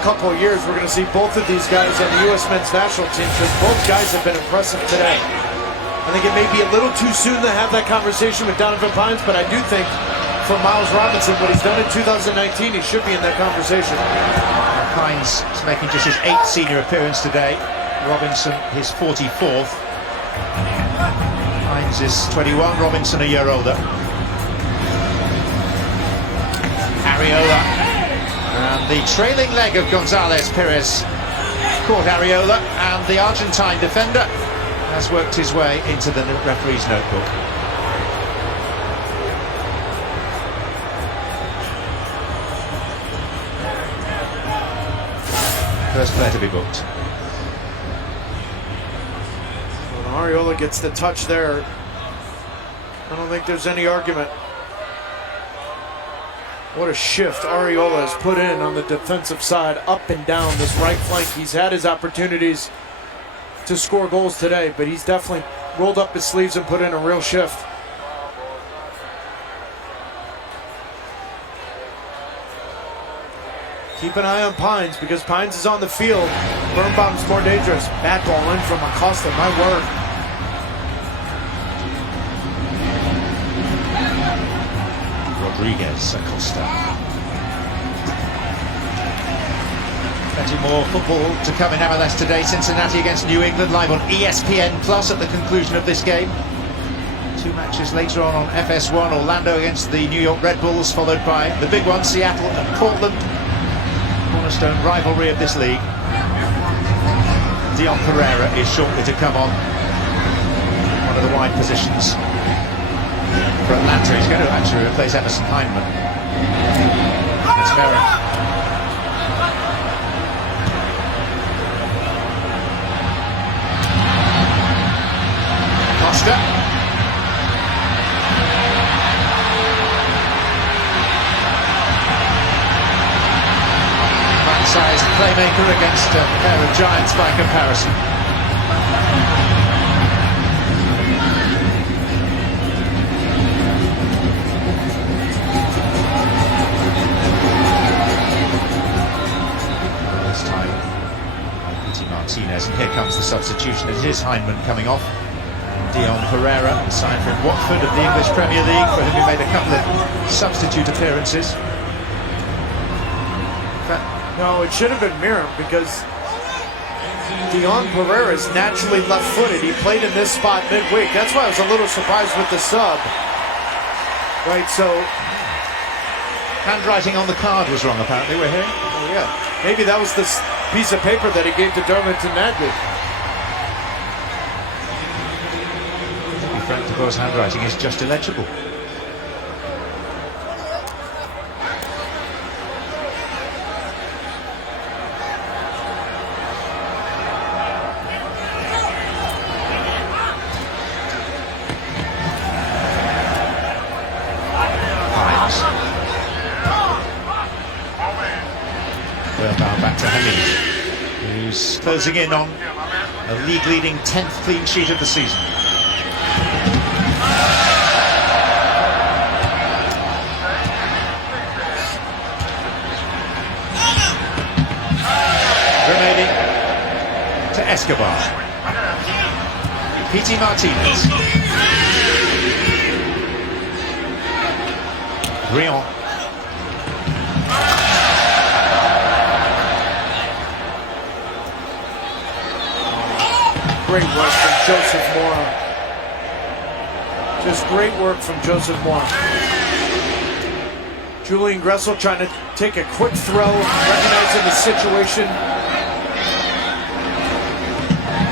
couple of years we're going to see both of these guys on the U.S. men's national team, because both guys have been impressive today. I think it may be a little too soon to have that conversation with Donovan Pines, but I do think for Miles Robinson, what he's done in 2019, he should be in that conversation. Pines is making just his 8th senior appearance today. Robinson his 44th. Pines is 21, Robinson a year older. Ariola, and the trailing leg of Gonzalez Perez caught Ariola, and the Argentine defender has worked his way into the referee's notebook. First player to be booked. When Ariola gets the touch there, I don't think there's any argument. What a shift Ariola has put in on the defensive side, up and down this right flank. He's had his opportunities to score goals today, but he's definitely rolled up his sleeves and put in a real shift. Keep an eye on Pines, because Pines is on the field. Birnbaum's more dangerous. Back ball in from Acosta, my word. Rodriguez, Acosta. Plenty more football to come in MLS today. Cincinnati against New England, live on ESPN Plus at the conclusion of this game. 2 matches later on FS1, Orlando against the New York Red Bulls, followed by the big one, Seattle and Portland. Cornerstone rivalry of this league. Dion Pereira is shortly to come on one of the wide positions for Atlanta. He's going to actually replace Emerson Heinemann. It's Merritt. Costa. Man-sized playmaker against a pair of giants by comparison. Martinez, and here comes the substitution. It is Heinemann coming off. Dion Pereira, signed from Watford of the English Premier League, for whom he made a couple of substitute appearances. No, it should have been Miram because Dion Pereira is naturally left-footed. He played in this spot midweek. That's why I was a little surprised with the sub. Right, so Handwriting on the card was wrong, apparently, we're hearing. oh yeah, maybe that was this piece of paper that he gave to Darlington Nagby. Maybe Frank de Boer's handwriting is just illegible. Back to Hamid, who's closing in on a league-leading 10th clean sheet of the season. Remaining to Escobar. P.T. Martinez. Brion. Great work from Joseph Mora. Just great work from Joseph Mora. Julian Gressel trying to take a quick throw, recognizing the situation.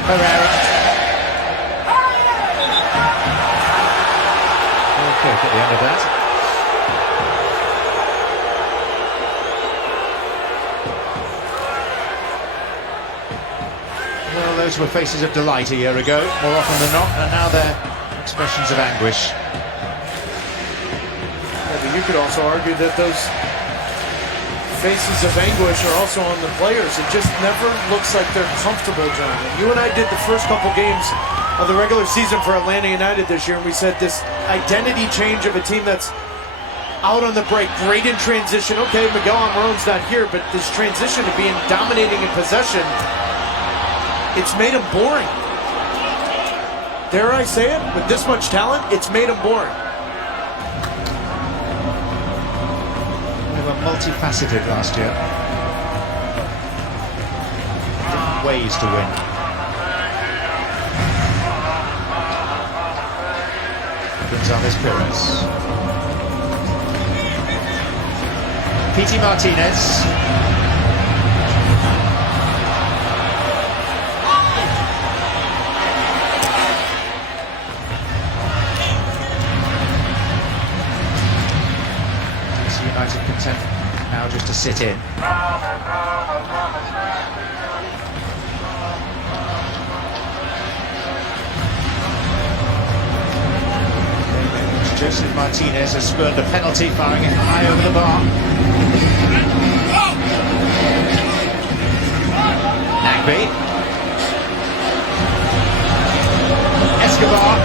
Herrera. Okay, at the end of that. Well, those were faces of delight a year ago, more often than not, and now they're expressions of anguish. Yeah, but you could also argue that those faces of anguish are also on the players. It just never looks like they're comfortable, John. And you and I did the first couple games of the regular season for Atlanta United this year, and we said this identity change of a team that's out on the break, great in transition. Okay, Miguel Almiron's not here, but this transition to being dominating in possession, it's made him boring. Dare I say it? With this much talent, it's made him boring. They were multifaceted last year. Different ways to win. Gonzalez Perez. P.T. Martinez. United content now just to sit in. Joseph Martinez has spurned a penalty, firing it high over the bar. Nagby. Escobar.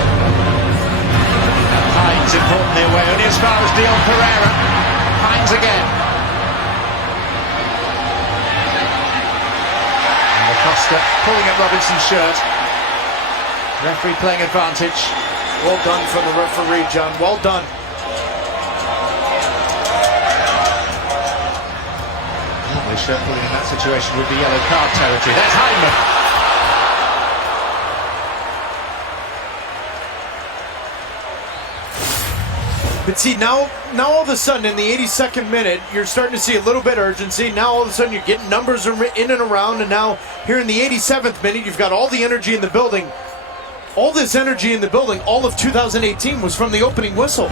And Hines importantly away, only as far as Dion Pereira. Hines again. And Acosta pulling at Robinson's shirt. Referee playing advantage. Well done from the referee, John. Well done. Normally shirt pulling in that situation would be yellow card territory. There's Heinemann. But see, now all of a sudden in the 82nd minute, you're starting to see a little bit of urgency. Now all of a sudden you're getting numbers in and around, and now here in the 87th minute, you've got all the energy in the building. All this energy in the building, all of 2018 was from the opening whistle.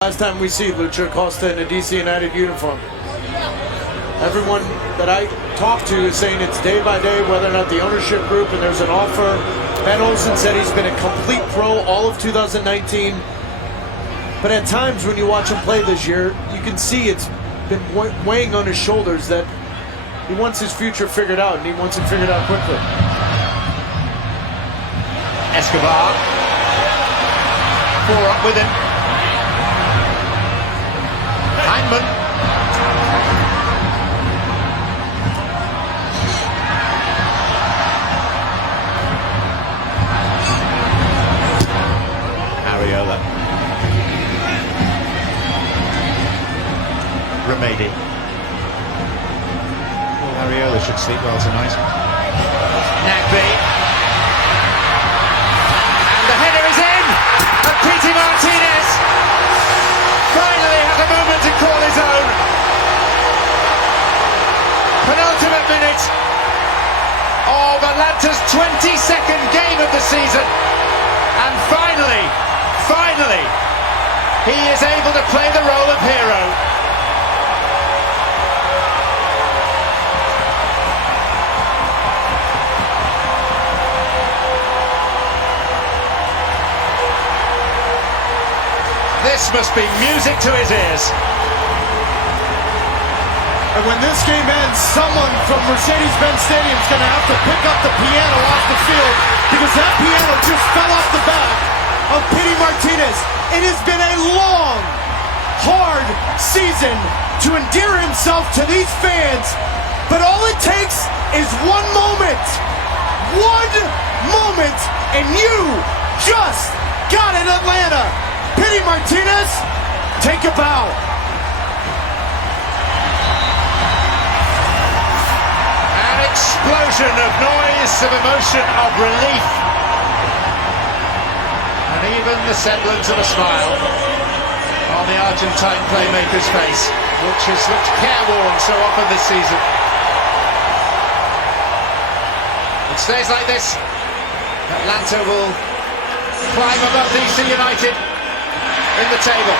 Last time we see Lucha Acosta in a DC United uniform. Everyone that I talk to is saying it's day by day, whether or not the ownership group and there's an offer. Ben Olsen said he's been a complete pro all of 2019. But at times when you watch him play this year, you can see it's been weighing on his shoulders that he wants his future figured out, and he wants it figured out quickly. Escobar. 4 up with him. Heinemann. Ariola. Remedi. Well, Ariola should sleep well tonight. Nagby. And the header is in! And Pity Martinez finally has a moment to call his own. Penultimate minute of Atlanta's 22nd game of the season. And finally, he is able to play the role of hero. This must be music to his ears. And when this game ends, someone from Mercedes-Benz Stadium is going to have to pick up the piano off the field, because that piano just fell off the back of Pity Martinez. It has been a long, hard season to endear himself to these fans, but all it takes is one moment, and you just got it, Atlanta. Pity Martinez, take a bow. An explosion of noise, of emotion, of relief. And even the semblance of a smile on the Argentine playmaker's face, which has looked careworn so often this season. It stays like this, Atlanta will climb above DC United in the table.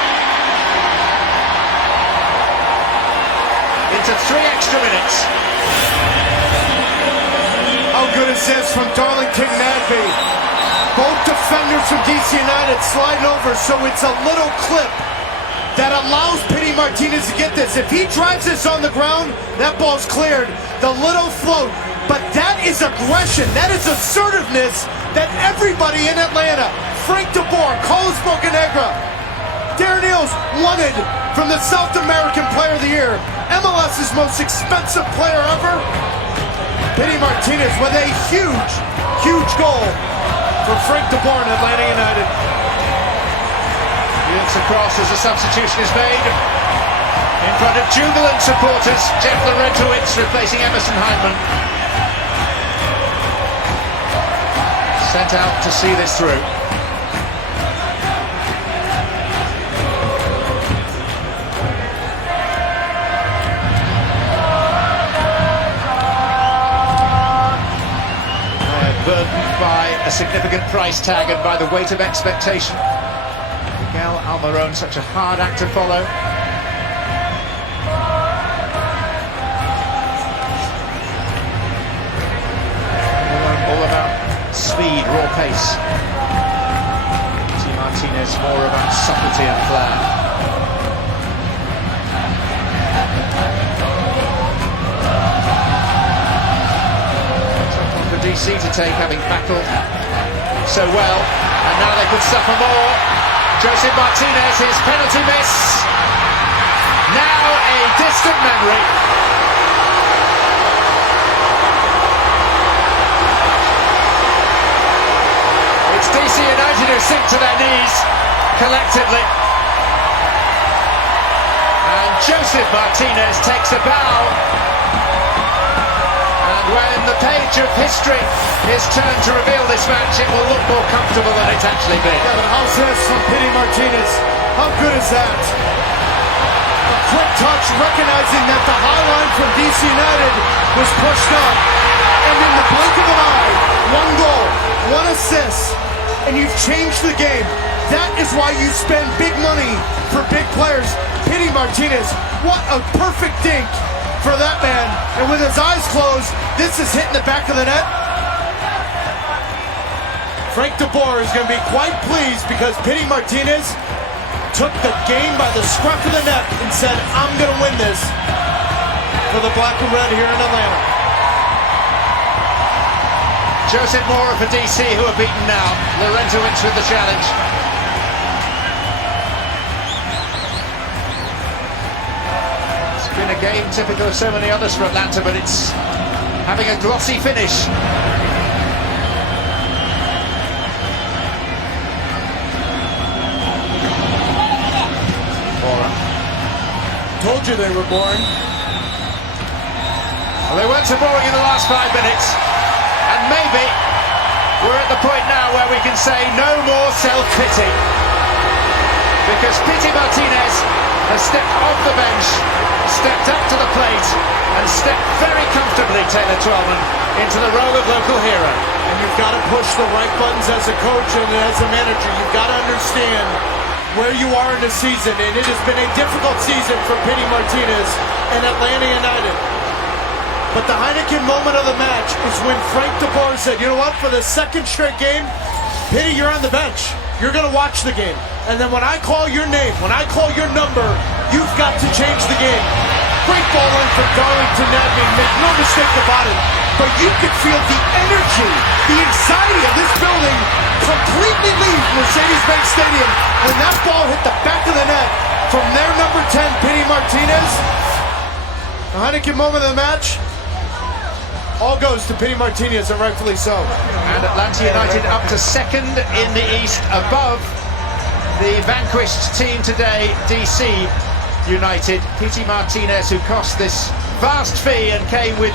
Into 3 extra minutes. How good is this from Darlington Nagby? Both defenders from DC United slide over, so it's a little clip that allows Pity Martinez to get this. If he drives this on the ground, that ball's cleared. The little float. But that is aggression. That is assertiveness that everybody in Atlanta, Frank DeBoer, Carlos Bocanegra, Darren Eales wanted from the South American Player of the Year, MLS's most expensive player ever, Pity Martinez with a huge goal for Frank DeBoer and Atlanta United. He looks across as a substitution is made. In front of jubilant supporters, Jeff Larentowicz replacing Emerson Heinemann. Sent out to see this through. Burdened by a significant price tag and by the weight of expectation. Miguel Almiron, such a hard act to follow. All about speed, raw pace. Pity Martinez more about subtlety and flair. DC to take, having battled so well, and now they could suffer more. Joseph Martinez, his penalty miss, now a distant memory. It's DC United who sink to their knees collectively, and Joseph Martinez takes a bow. When the page of history is turned to reveal this match, it will look more comfortable than it's actually been. Yeah, but how's this from Pity Martinez? How good is that? A quick touch, recognizing that the high line from DC United was pushed up. And in the blink of an eye, 1 goal, 1 assist, and you've changed the game. That is why you spend big money for big players. Pity Martinez, what a perfect dink for that man. And with his eyes closed, this is hitting the back of the net. Frank de Boer is going to be quite pleased because Pity Martinez took the game by the scruff of the neck and said, I'm going to win this for the black and red here in Atlanta. Joseph Mora for DC, who are beaten now. Lorentowicz with the challenge. It's been a game typical of so many others for Atlanta, but it's having a glossy finish. Mora. Told you they were boring. Well, they weren't so boring in the last 5 minutes. And maybe we're at the point now where we can say no more self-pity. Because Pity Martinez has stepped off the bench, stepped up to the plate, and stepped very comfortably, Taylor Twellman, into the role of local hero. And you've got to push the right buttons as a coach and as a manager. You've got to understand where you are in the season. And it has been a difficult season for Pity Martinez and Atlanta United. But the Heineken moment of the match is when Frank de Boer said, you know what, for the second straight game, Pity, you're on the bench. You're going to watch the game. And then when I call your name, when I call your number, you've got to change the game. Great ball in from Darlington Nagby, make no mistake about it. But you could feel the energy, the anxiety of this building completely leave Mercedes-Benz Stadium when that ball hit the back of the net from their number 10, Pity Martinez. The Heineken moment of the match all goes to Pity Martinez, and rightfully so. And Atlanta United up to second in the East, above the vanquished team today, DC United. Pity Martinez, who cost this vast fee and came with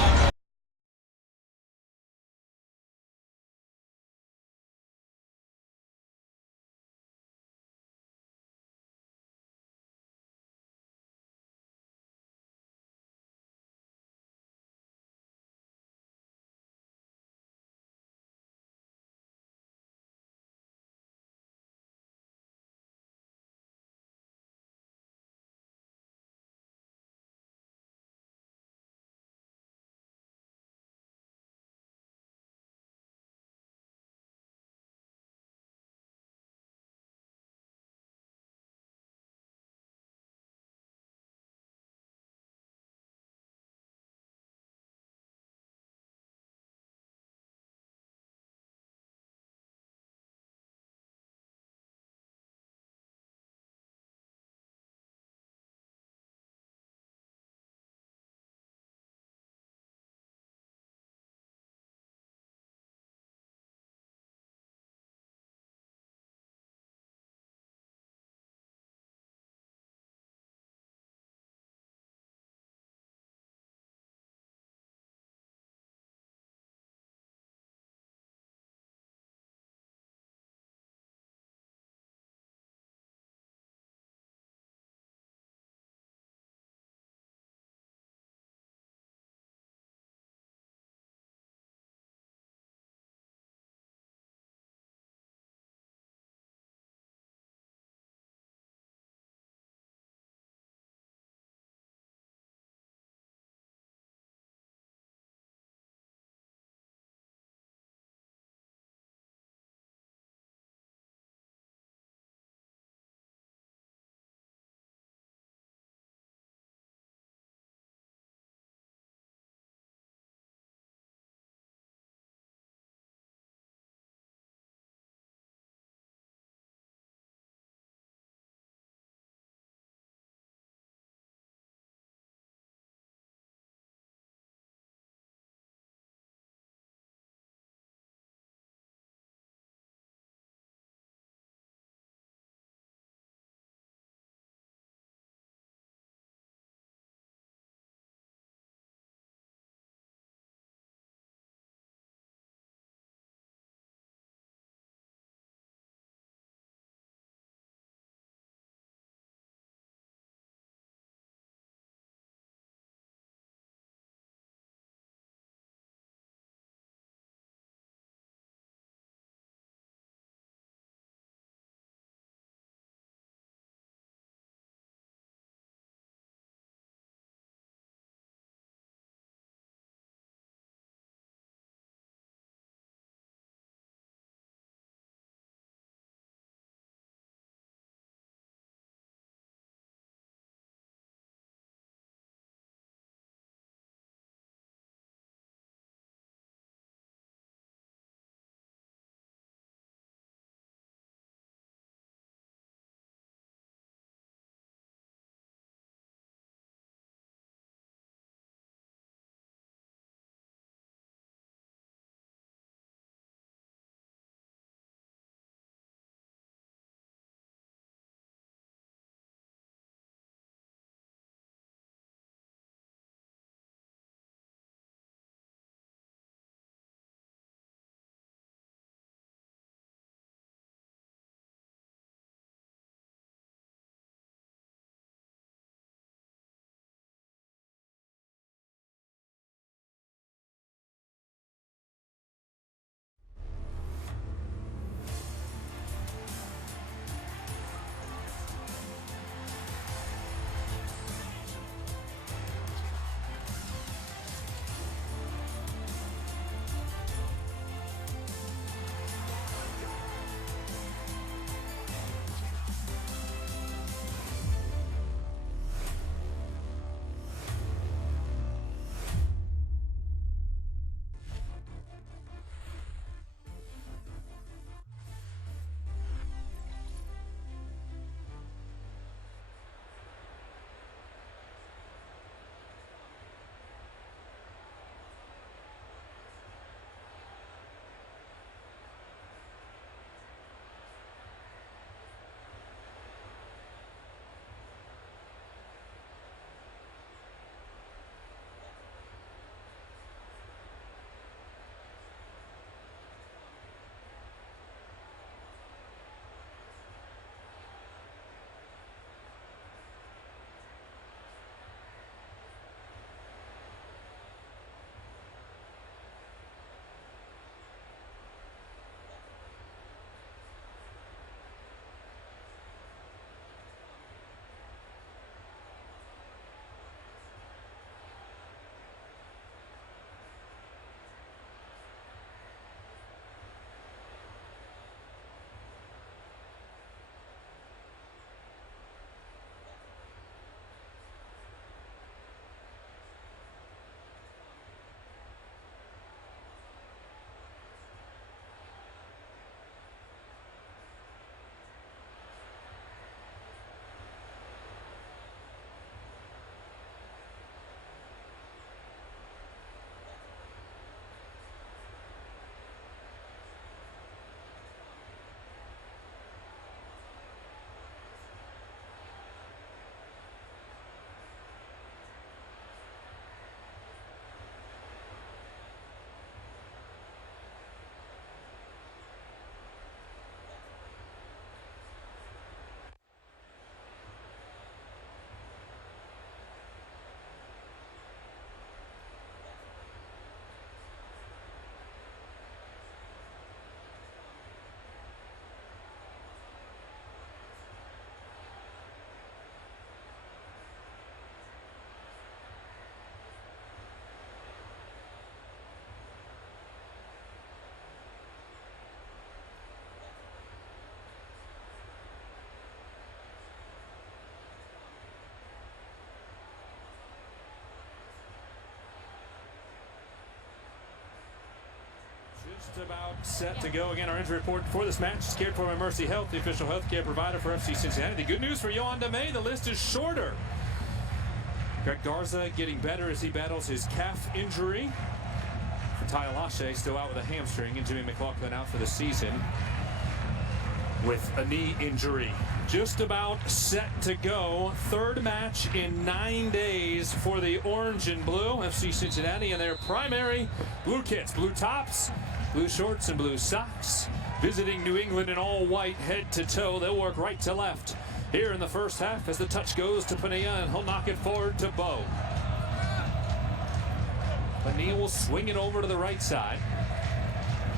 Just about set to go. Again, our injury report for this match is cared for by Mercy Health, the official healthcare provider for FC Cincinnati. The good news for Yohan Demay, the list is shorter. Greg Garza getting better as he battles his calf injury. For Ty Alashe, still out with a hamstring, and Jimmy McLaughlin out for the season with a knee injury. Just about set to go. Third match in 9 days for the orange and blue FC Cincinnati and their primary blue kits, blue tops, blue shorts, and blue socks. Visiting New England in all white head to toe. They'll work right to left here in the first half as the touch goes to Pania, and he'll knock it forward to Bo. Pania will swing it over to the right side.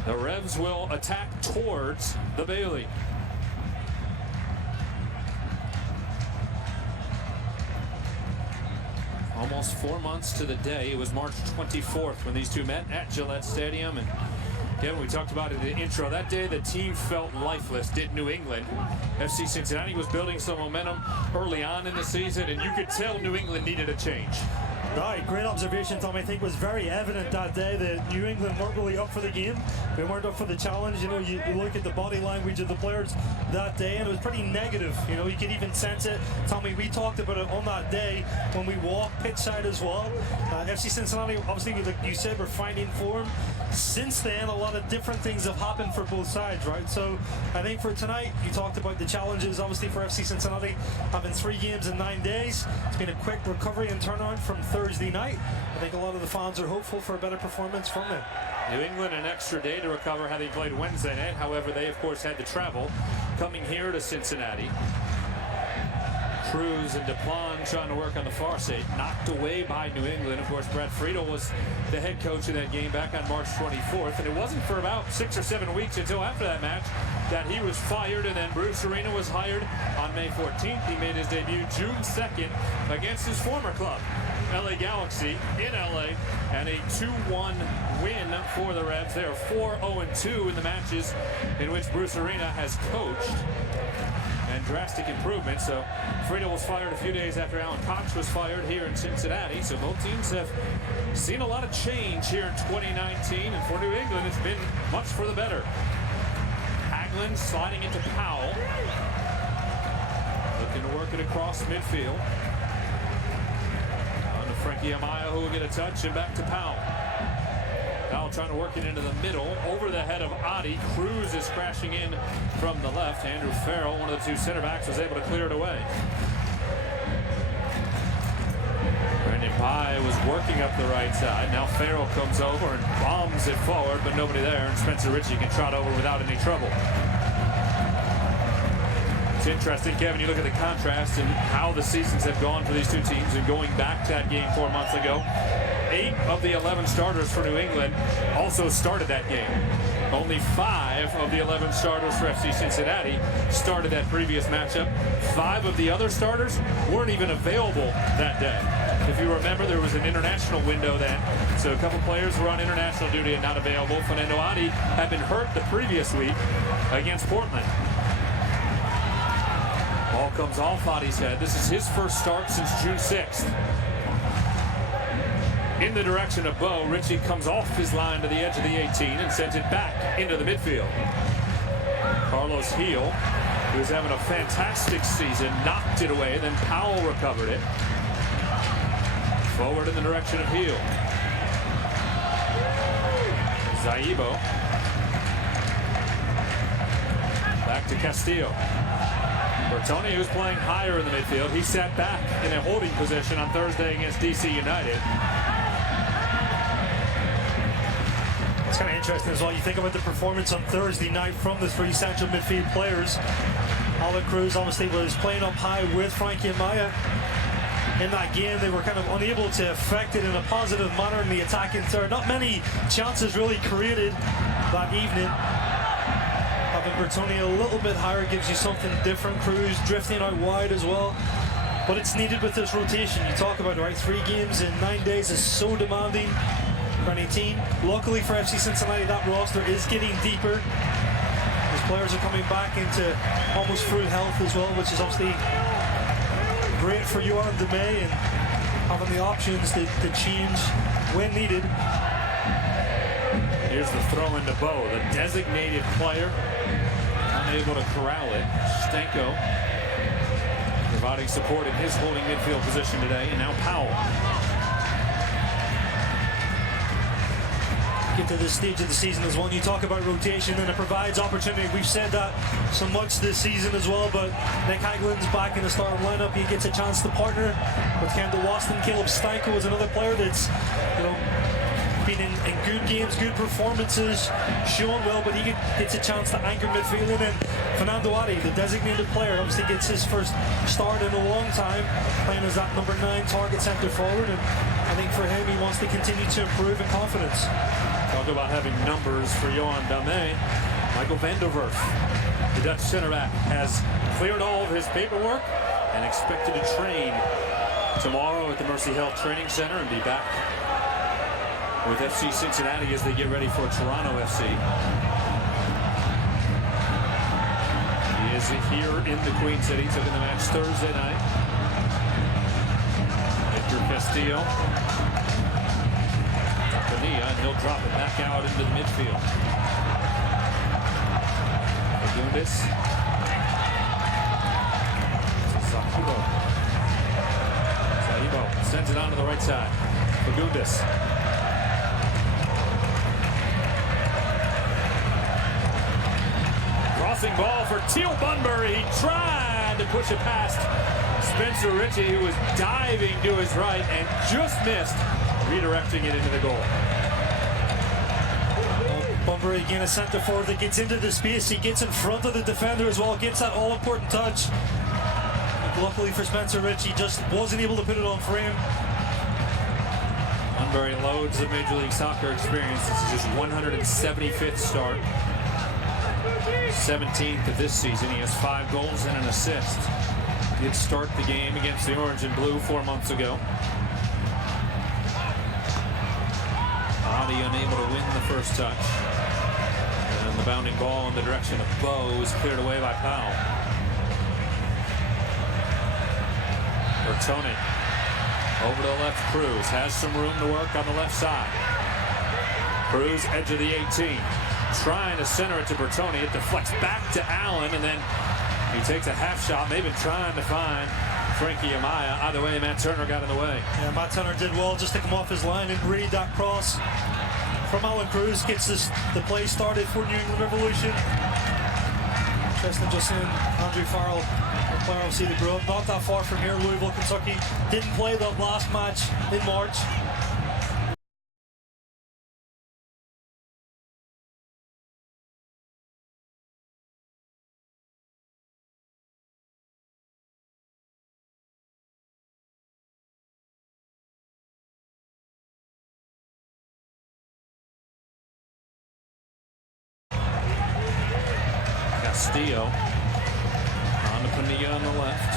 The Revs will attack towards the Bailey. Almost 4 months to the day. It was March 24th when these two met at Gillette Stadium. And again, we talked about it in the intro. That day, the team felt lifeless, did New England. FC Cincinnati was building some momentum early on in the season, and you could tell New England needed a change. Right, great observation, Tom. I think it was very evident that day that New England weren't really up for the game. They weren't up for the challenge. You know, you look at the body language of the players that day, and it was pretty negative. You know, you could even sense it. Tommy, we talked about it on that day when we walked pitch side as well. FC Cincinnati, obviously, like you said, we're finding form. Since then, a lot of different things have happened for both sides, right? So I think for tonight, you talked about the challenges, obviously, for FC Cincinnati, having 3 games in 9 days. It's been a quick recovery and turnaround from Thursday night. I think a lot of the fans are hopeful for a better performance from them. New England an extra day to recover having played Wednesday night. However, they, of course, had to travel coming here to Cincinnati. Cruz and DePlon trying to work on the far side, knocked away by New England. Of course, Brett Friedel was the head coach of that game back on March 24th, and it wasn't for about 6 or 7 weeks until after that match that he was fired, and then Bruce Arena was hired on May 14th. He made his debut June 2nd against his former club, LA Galaxy in LA, and a 2-1 win for the Revs. They are 4-0-2 in the matches in which Bruce Arena has coached. And drastic improvement. So Friedel was fired a few days after Alan Cox was fired here in Cincinnati. So both teams have seen a lot of change here in 2019. And for New England, it's been much for the better. Haglund sliding into Powell. Looking to work it across midfield. On to Frankie Amaya, who will get a touch, and back to Powell. Now trying to work it into the middle, over the head of Adi. Cruz is crashing in from the left. Andrew Farrell, one of the 2 center backs, was able to clear it away. Brendan Pye was working up the right side. Now Farrell comes over and bombs it forward, but nobody there, and Spencer Ritchie can trot over without any trouble. It's interesting, Kevin, you look at the contrast and how the seasons have gone for these two teams, and going back to that game 4 months ago, 8 of the 11 starters for New England also started that game. Only 5 of the 11 starters for FC Cincinnati started that previous matchup. 5 of the other starters weren't even available that day. If you remember, there was an international window then, so a couple players were on international duty and not available. Fernando Adi had been hurt the previous week against Portland. Ball comes off Adi's head. This is his first start since June 6th. In the direction of Bo, Ritchie comes off his line to the edge of the 18 and sends it back into the midfield. Carlos Heel, who's having a fantastic season, knocked it away, then Powell recovered it. Forward in the direction of Heel. Zaibo. Back to Castillo. Bertoni, who's playing higher in the midfield, he sat back in a holding position on Thursday against DC United. It's kind of interesting as well. You think about the performance on Thursday night from the 3 central midfield players. Alan Cruz obviously was playing up high with Frankie Amaya. In that game, they were kind of unable to affect it in a positive manner in the attacking third. Not many chances really created that evening. Having Bertoni a little bit higher gives you something different. Cruz drifting out wide as well. But it's needed with this rotation. You talk about it, right? 3 games in 9 days is so demanding for any team. Luckily for FC Cincinnati, that roster is getting deeper. These players are coming back into almost full health as well, which is obviously great for Yohan Demay, and having the options to change when needed. Here's the throw into Bo, the designated player. Unable to corral it. Stanko providing support in his holding midfield position today. And now Powell. Get to this stage of the season as well. When you talk about rotation, and it provides opportunity. We've said that so much this season as well, but Nick Hagland's back in the starting lineup. He gets a chance to partner with Kendall Waston. Caleb Stanko is another player that's, been in good games, good performances, shown well, but he gets a chance to anchor midfield. And then Fernando Ari, the designated player, obviously gets his first start in a long time, playing as that number 9 target centre forward. And I think for him, he wants to continue to improve in confidence. Talk about having numbers for Johan Dame. Michael van der Werf, the Dutch center back, has cleared all of his paperwork and expected to train tomorrow at the Mercy Health Training Center and be back with FC Cincinnati as they get ready for Toronto FC. He is here in the Queen City, took in the match Thursday night. Victor Castillo. Bonilla, and he'll drop it back out into the midfield. Fagundes. Saibo sends it on to the right side. Fagundes. Crossing ball for Teal Bunbury. He tried to push it past Spencer Ritchie, who was diving to his right and just missed, redirecting it into the goal. Bunbury again, a centre forward that gets into the space. He gets in front of the defender as well, gets that all-important touch. Luckily for Spencer Ritchie, just wasn't able to put it on frame. Bunbury loads of Major League Soccer experience. This is his 175th start. 17th of this season. He has 5 goals and an assist. Did start the game against the Orange and Blue 4 months ago. Adi unable to win the first touch. And the bounding ball in the direction of Bo is cleared away by Powell. Bertone over to the left. Cruz has some room to work on the left side. Cruz, edge of the 18. Trying to center it to Bertone. It deflects back to Allen, and then he takes a half shot. They've been trying to find Frankie Amaya. Either way, Matt Turner got in the way. Yeah, Matt Turner did well just to come off his line and read that cross from Alan Cruz. Gets the play started for New England Revolution. Interesting just seeing Andrew Farrell, a player obviously that grew up not that far from here, Louisville, Kentucky. Didn't play the last match in March. Castillo on to Padilla on the left.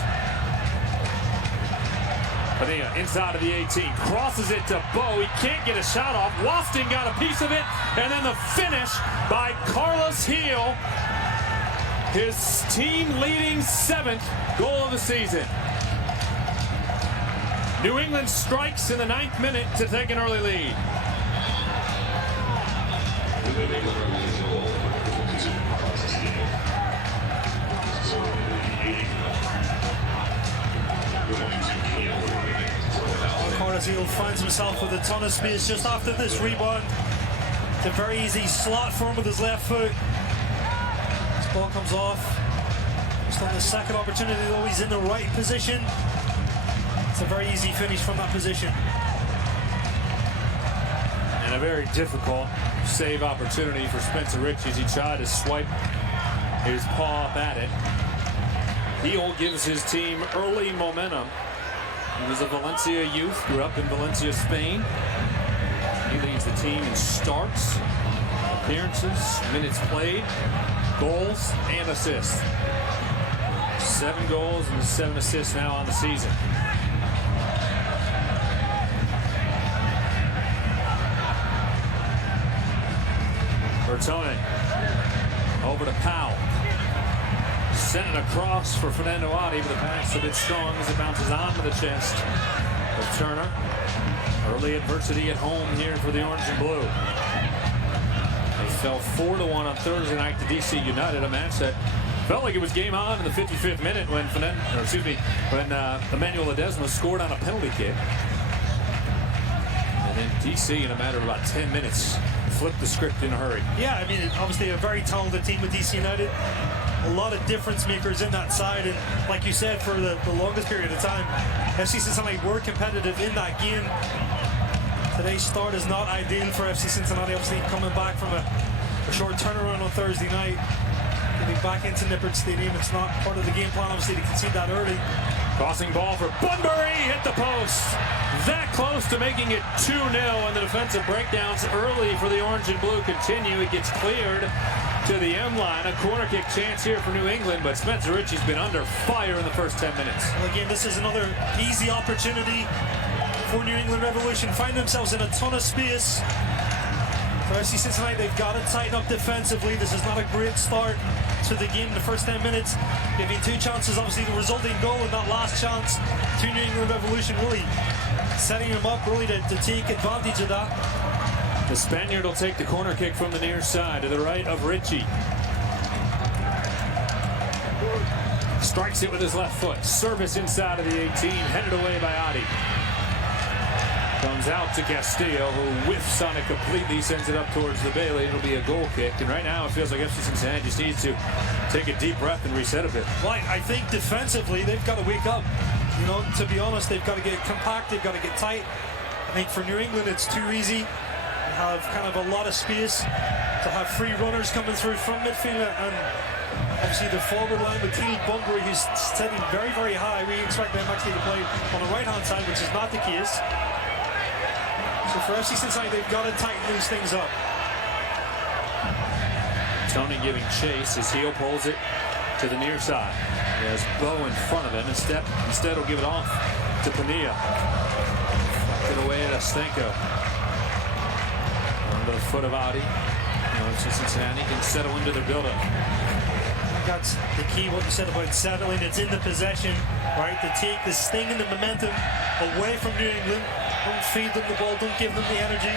Padilla inside of the 18, crosses it to Bo. He can't get a shot off. Waston got a piece of it, and then the finish by Carlos Heel. His team-leading 7th goal of the season. New England strikes in the 9th minute to take an early lead. Carlos Heel finds himself with a ton of space just after this rebound. It's a very easy slot for him with his left foot. This ball comes off. Just on the second opportunity, though, he's in the right position. It's a very easy finish from that position. And a very difficult save opportunity for Spencer Ritchie as he tried to swipe his paw up at it. Heel gives his team early momentum. He was a Valencia youth, grew up in Valencia, Spain. He leads the team in starts, appearances, minutes played, goals, and assists. 7 goals and 7 assists now on the season. Bertone over to Powell. Sent it across for Fernando Adi, but the pass a bit strong as it bounces onto the chest of Turner. Early adversity at home here for the Orange and Blue. fell 4-1 on Thursday night to DC United, a match that felt like it was game on in the 55th minute when Emmanuel Ledesma scored on a penalty kick. And then DC, in a matter of about 10 minutes, flipped the script in a hurry. Yeah, I mean, obviously a very talented team with DC United. A lot of difference makers in that side, and like you said, for the longest period of time, FC Cincinnati were competitive in that game. Today's start is not ideal for FC Cincinnati, obviously coming back from a short turnaround on Thursday night. Getting back into Nippert Stadium, it's not part of the game plan, obviously, to concede that early. Crossing ball for Bunbury, hit the post. That close to making it 2-0, and the defensive breakdowns early for the orange and blue continue. It gets cleared to the M line. A corner kick chance here for New England, but Spencer Ritchie's been under fire in the first 10 minutes. Well, again, this is another easy opportunity for New England Revolution. Find themselves in a ton of space. For FC Cincinnati, they've got to tighten up defensively. This is not a great start to the game in the first 10 minutes. Giving 2 chances, obviously the resulting goal, and that last chance to New England Revolution, really setting them up really to take advantage of that. The Spaniard will take the corner kick from the near side to the right of Ritchie. Strikes it with his left foot. Service inside of the 18, headed away by Adi. Comes out to Castillo, who whiffs on it completely, sends it up towards the Bailey. It'll be a goal kick, and right now it feels like FC Cincinnati just needs to take a deep breath and reset a bit. Well, I think defensively they've got to wake up. You know, to be honest, they've got to get compact, they've got to get tight. I think for New England it's too easy. They have kind of a lot of space to have free runners coming through from midfield, and obviously the forward line with Teal Bunbury, who's setting very, very high. We expect them actually to play on the right-hand side, which is not the case. So for FC Cincinnati, they've got to tighten these things up. Tony giving chase. His heel pulls it to the near side. He has Bo in front of him. Instead he'll give it off to Pania. Get away at Ostenko. Under the foot of Adi. FC Cincinnati can settle into the build-up. That's the key, what you said about settling. It's in the possession, right? To take the sting and the momentum away from New England. Don't feed them the ball, don't give them the energy.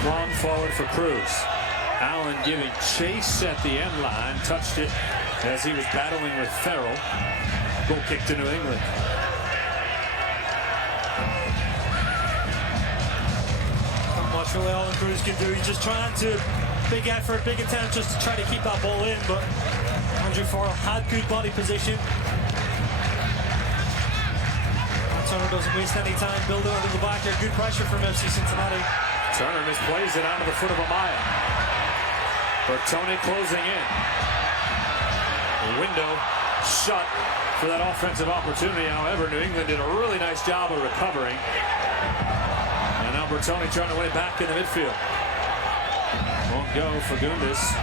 Plum forward for Cruz. Allen giving chase at the end line. Touched it as he was battling with Farrell. Goal kick to New England. Not much really Allen Cruz can do. He's just trying to, big effort, big attempt just to try to keep that ball in, but Andrew Farrell had good body position. Turner doesn't waste any time building under the back here. Good pressure from FC Cincinnati. Turner misplays it onto the foot of Amaya. Bertone closing in. The window shut for that offensive opportunity. However, New England did a really nice job of recovering. And now Bertone trying to win it back in the midfield. Won't go for Gundis.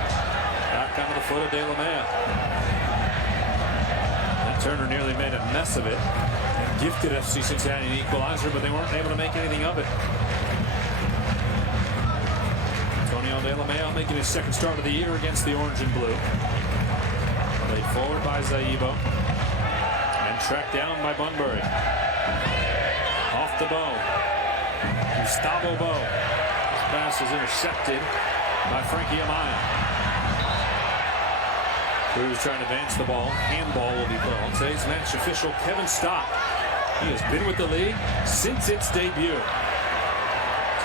Back onto the foot of De La Mea. And Turner nearly made a mess of it. Gifted FC Cincinnati an equalizer, but they weren't able to make anything of it. Antonio De La Mea making his second start of the year against the orange and blue. Played forward by Zaibo and tracked down by Bunbury. Off the Bow. Gustavo Bow. His pass is intercepted by Frankie Amaya. Cruz trying to advance the ball. Handball will be called. Today's match official, Kevin Stott. He has been with the league since its debut.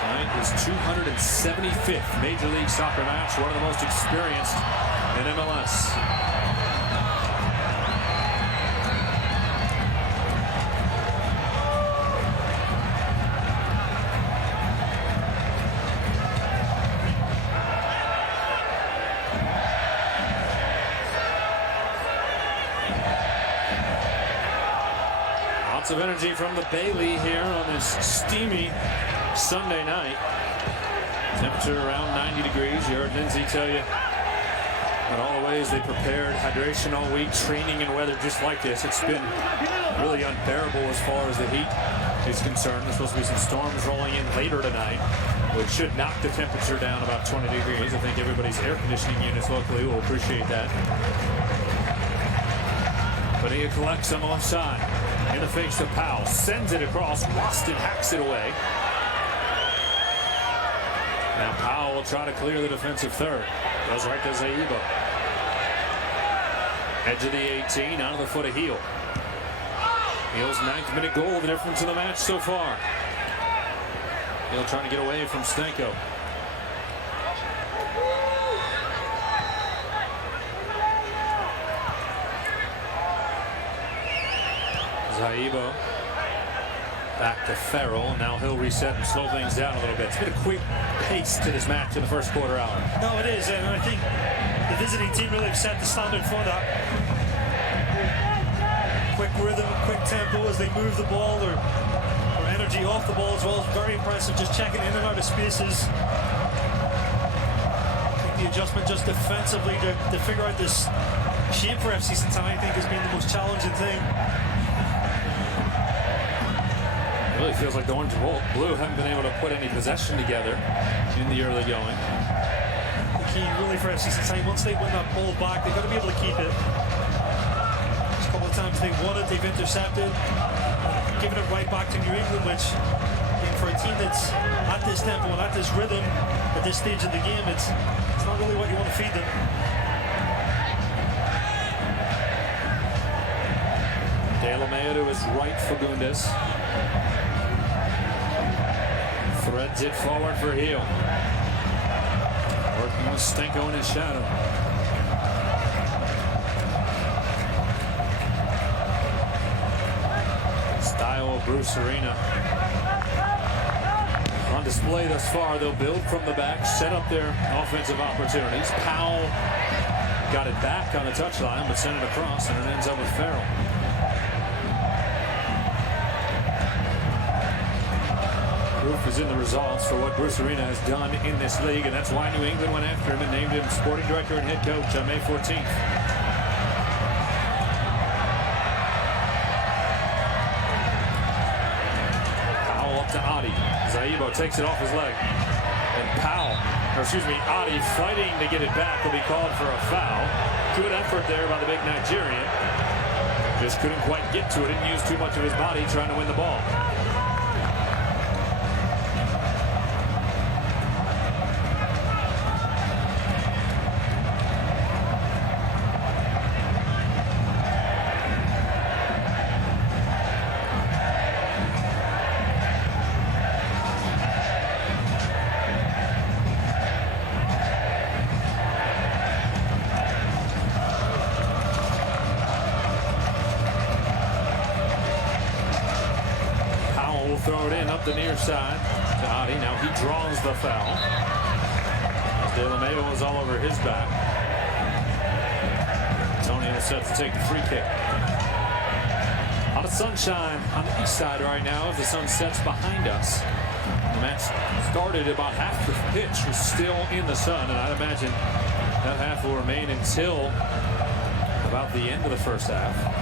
Tonight his 275th Major League Soccer match, one of the most experienced in MLS. Lots of energy from the Bailey here on this steamy Sunday night. Temperature around 90 degrees. You heard Lindsay tell you about all the ways they prepared hydration all week, training in weather just like this. It's been really unbearable as far as the heat is concerned. There's supposed to be some storms rolling in later tonight, which should knock the temperature down about 20 degrees. I think everybody's air conditioning units locally will appreciate that. But he collects them offside. In the face of Powell, sends it across. Boston hacks it away. Now Powell will try to clear the defensive third. Goes right to Zaibo. Edge of the 18, out of the foot of Heel. Heel's 9th minute goal, the difference in the match so far. Heel trying to get away from Stenko. Zaibo back to Farrell. Now he'll reset and slow things down a little bit. It's been a quick pace to this match in the first quarter hour. No, it is, and I think the visiting team really have set the standard for that. Quick rhythm, quick tempo as they move the ball, or energy off the ball as well. It's very impressive, just checking in and out of spaces. I think the adjustment just defensively to figure out this shape for FC Cincinnati, I think, has been the most challenging thing. It really feels like the orange and blue haven't been able to put any possession together in the early going. The key really for FC Cincinnati, once they win that ball back, they've got to be able to keep it. Just a couple of times they've won it, they've intercepted, giving it right back to New England, which, for a team that's at this tempo and at this rhythm at this stage of the game, it's not really what you want to feed them. De La Mea to his right, Fagundes. Threads it forward for Heel. Working with Stenko in his shadow. Style of Bruce Arena. On display thus far, they'll build from the back, set up their offensive opportunities. Powell got it back on the touchline, but sent it across, and it ends up with Farrell. Proof is in the results for what Bruce Arena has done in this league, and that's why New England went after him and named him sporting director and head coach on May 14th. Powell up to Adi. Zaibo takes it off his leg. And Adi fighting to get it back will be called for a foul. Good effort there by the big Nigerian. Just couldn't quite get to it. Didn't use too much of his body trying to win the ball. Throw it in up the near side to Adi. Now he draws the foul. As De La Mea was all over his back. Tony will set to take the free kick. A lot of sunshine on the east side right now as the sun sets behind us. The match started about half the pitch was still in the sun, and I'd imagine that half will remain until about the end of the first half.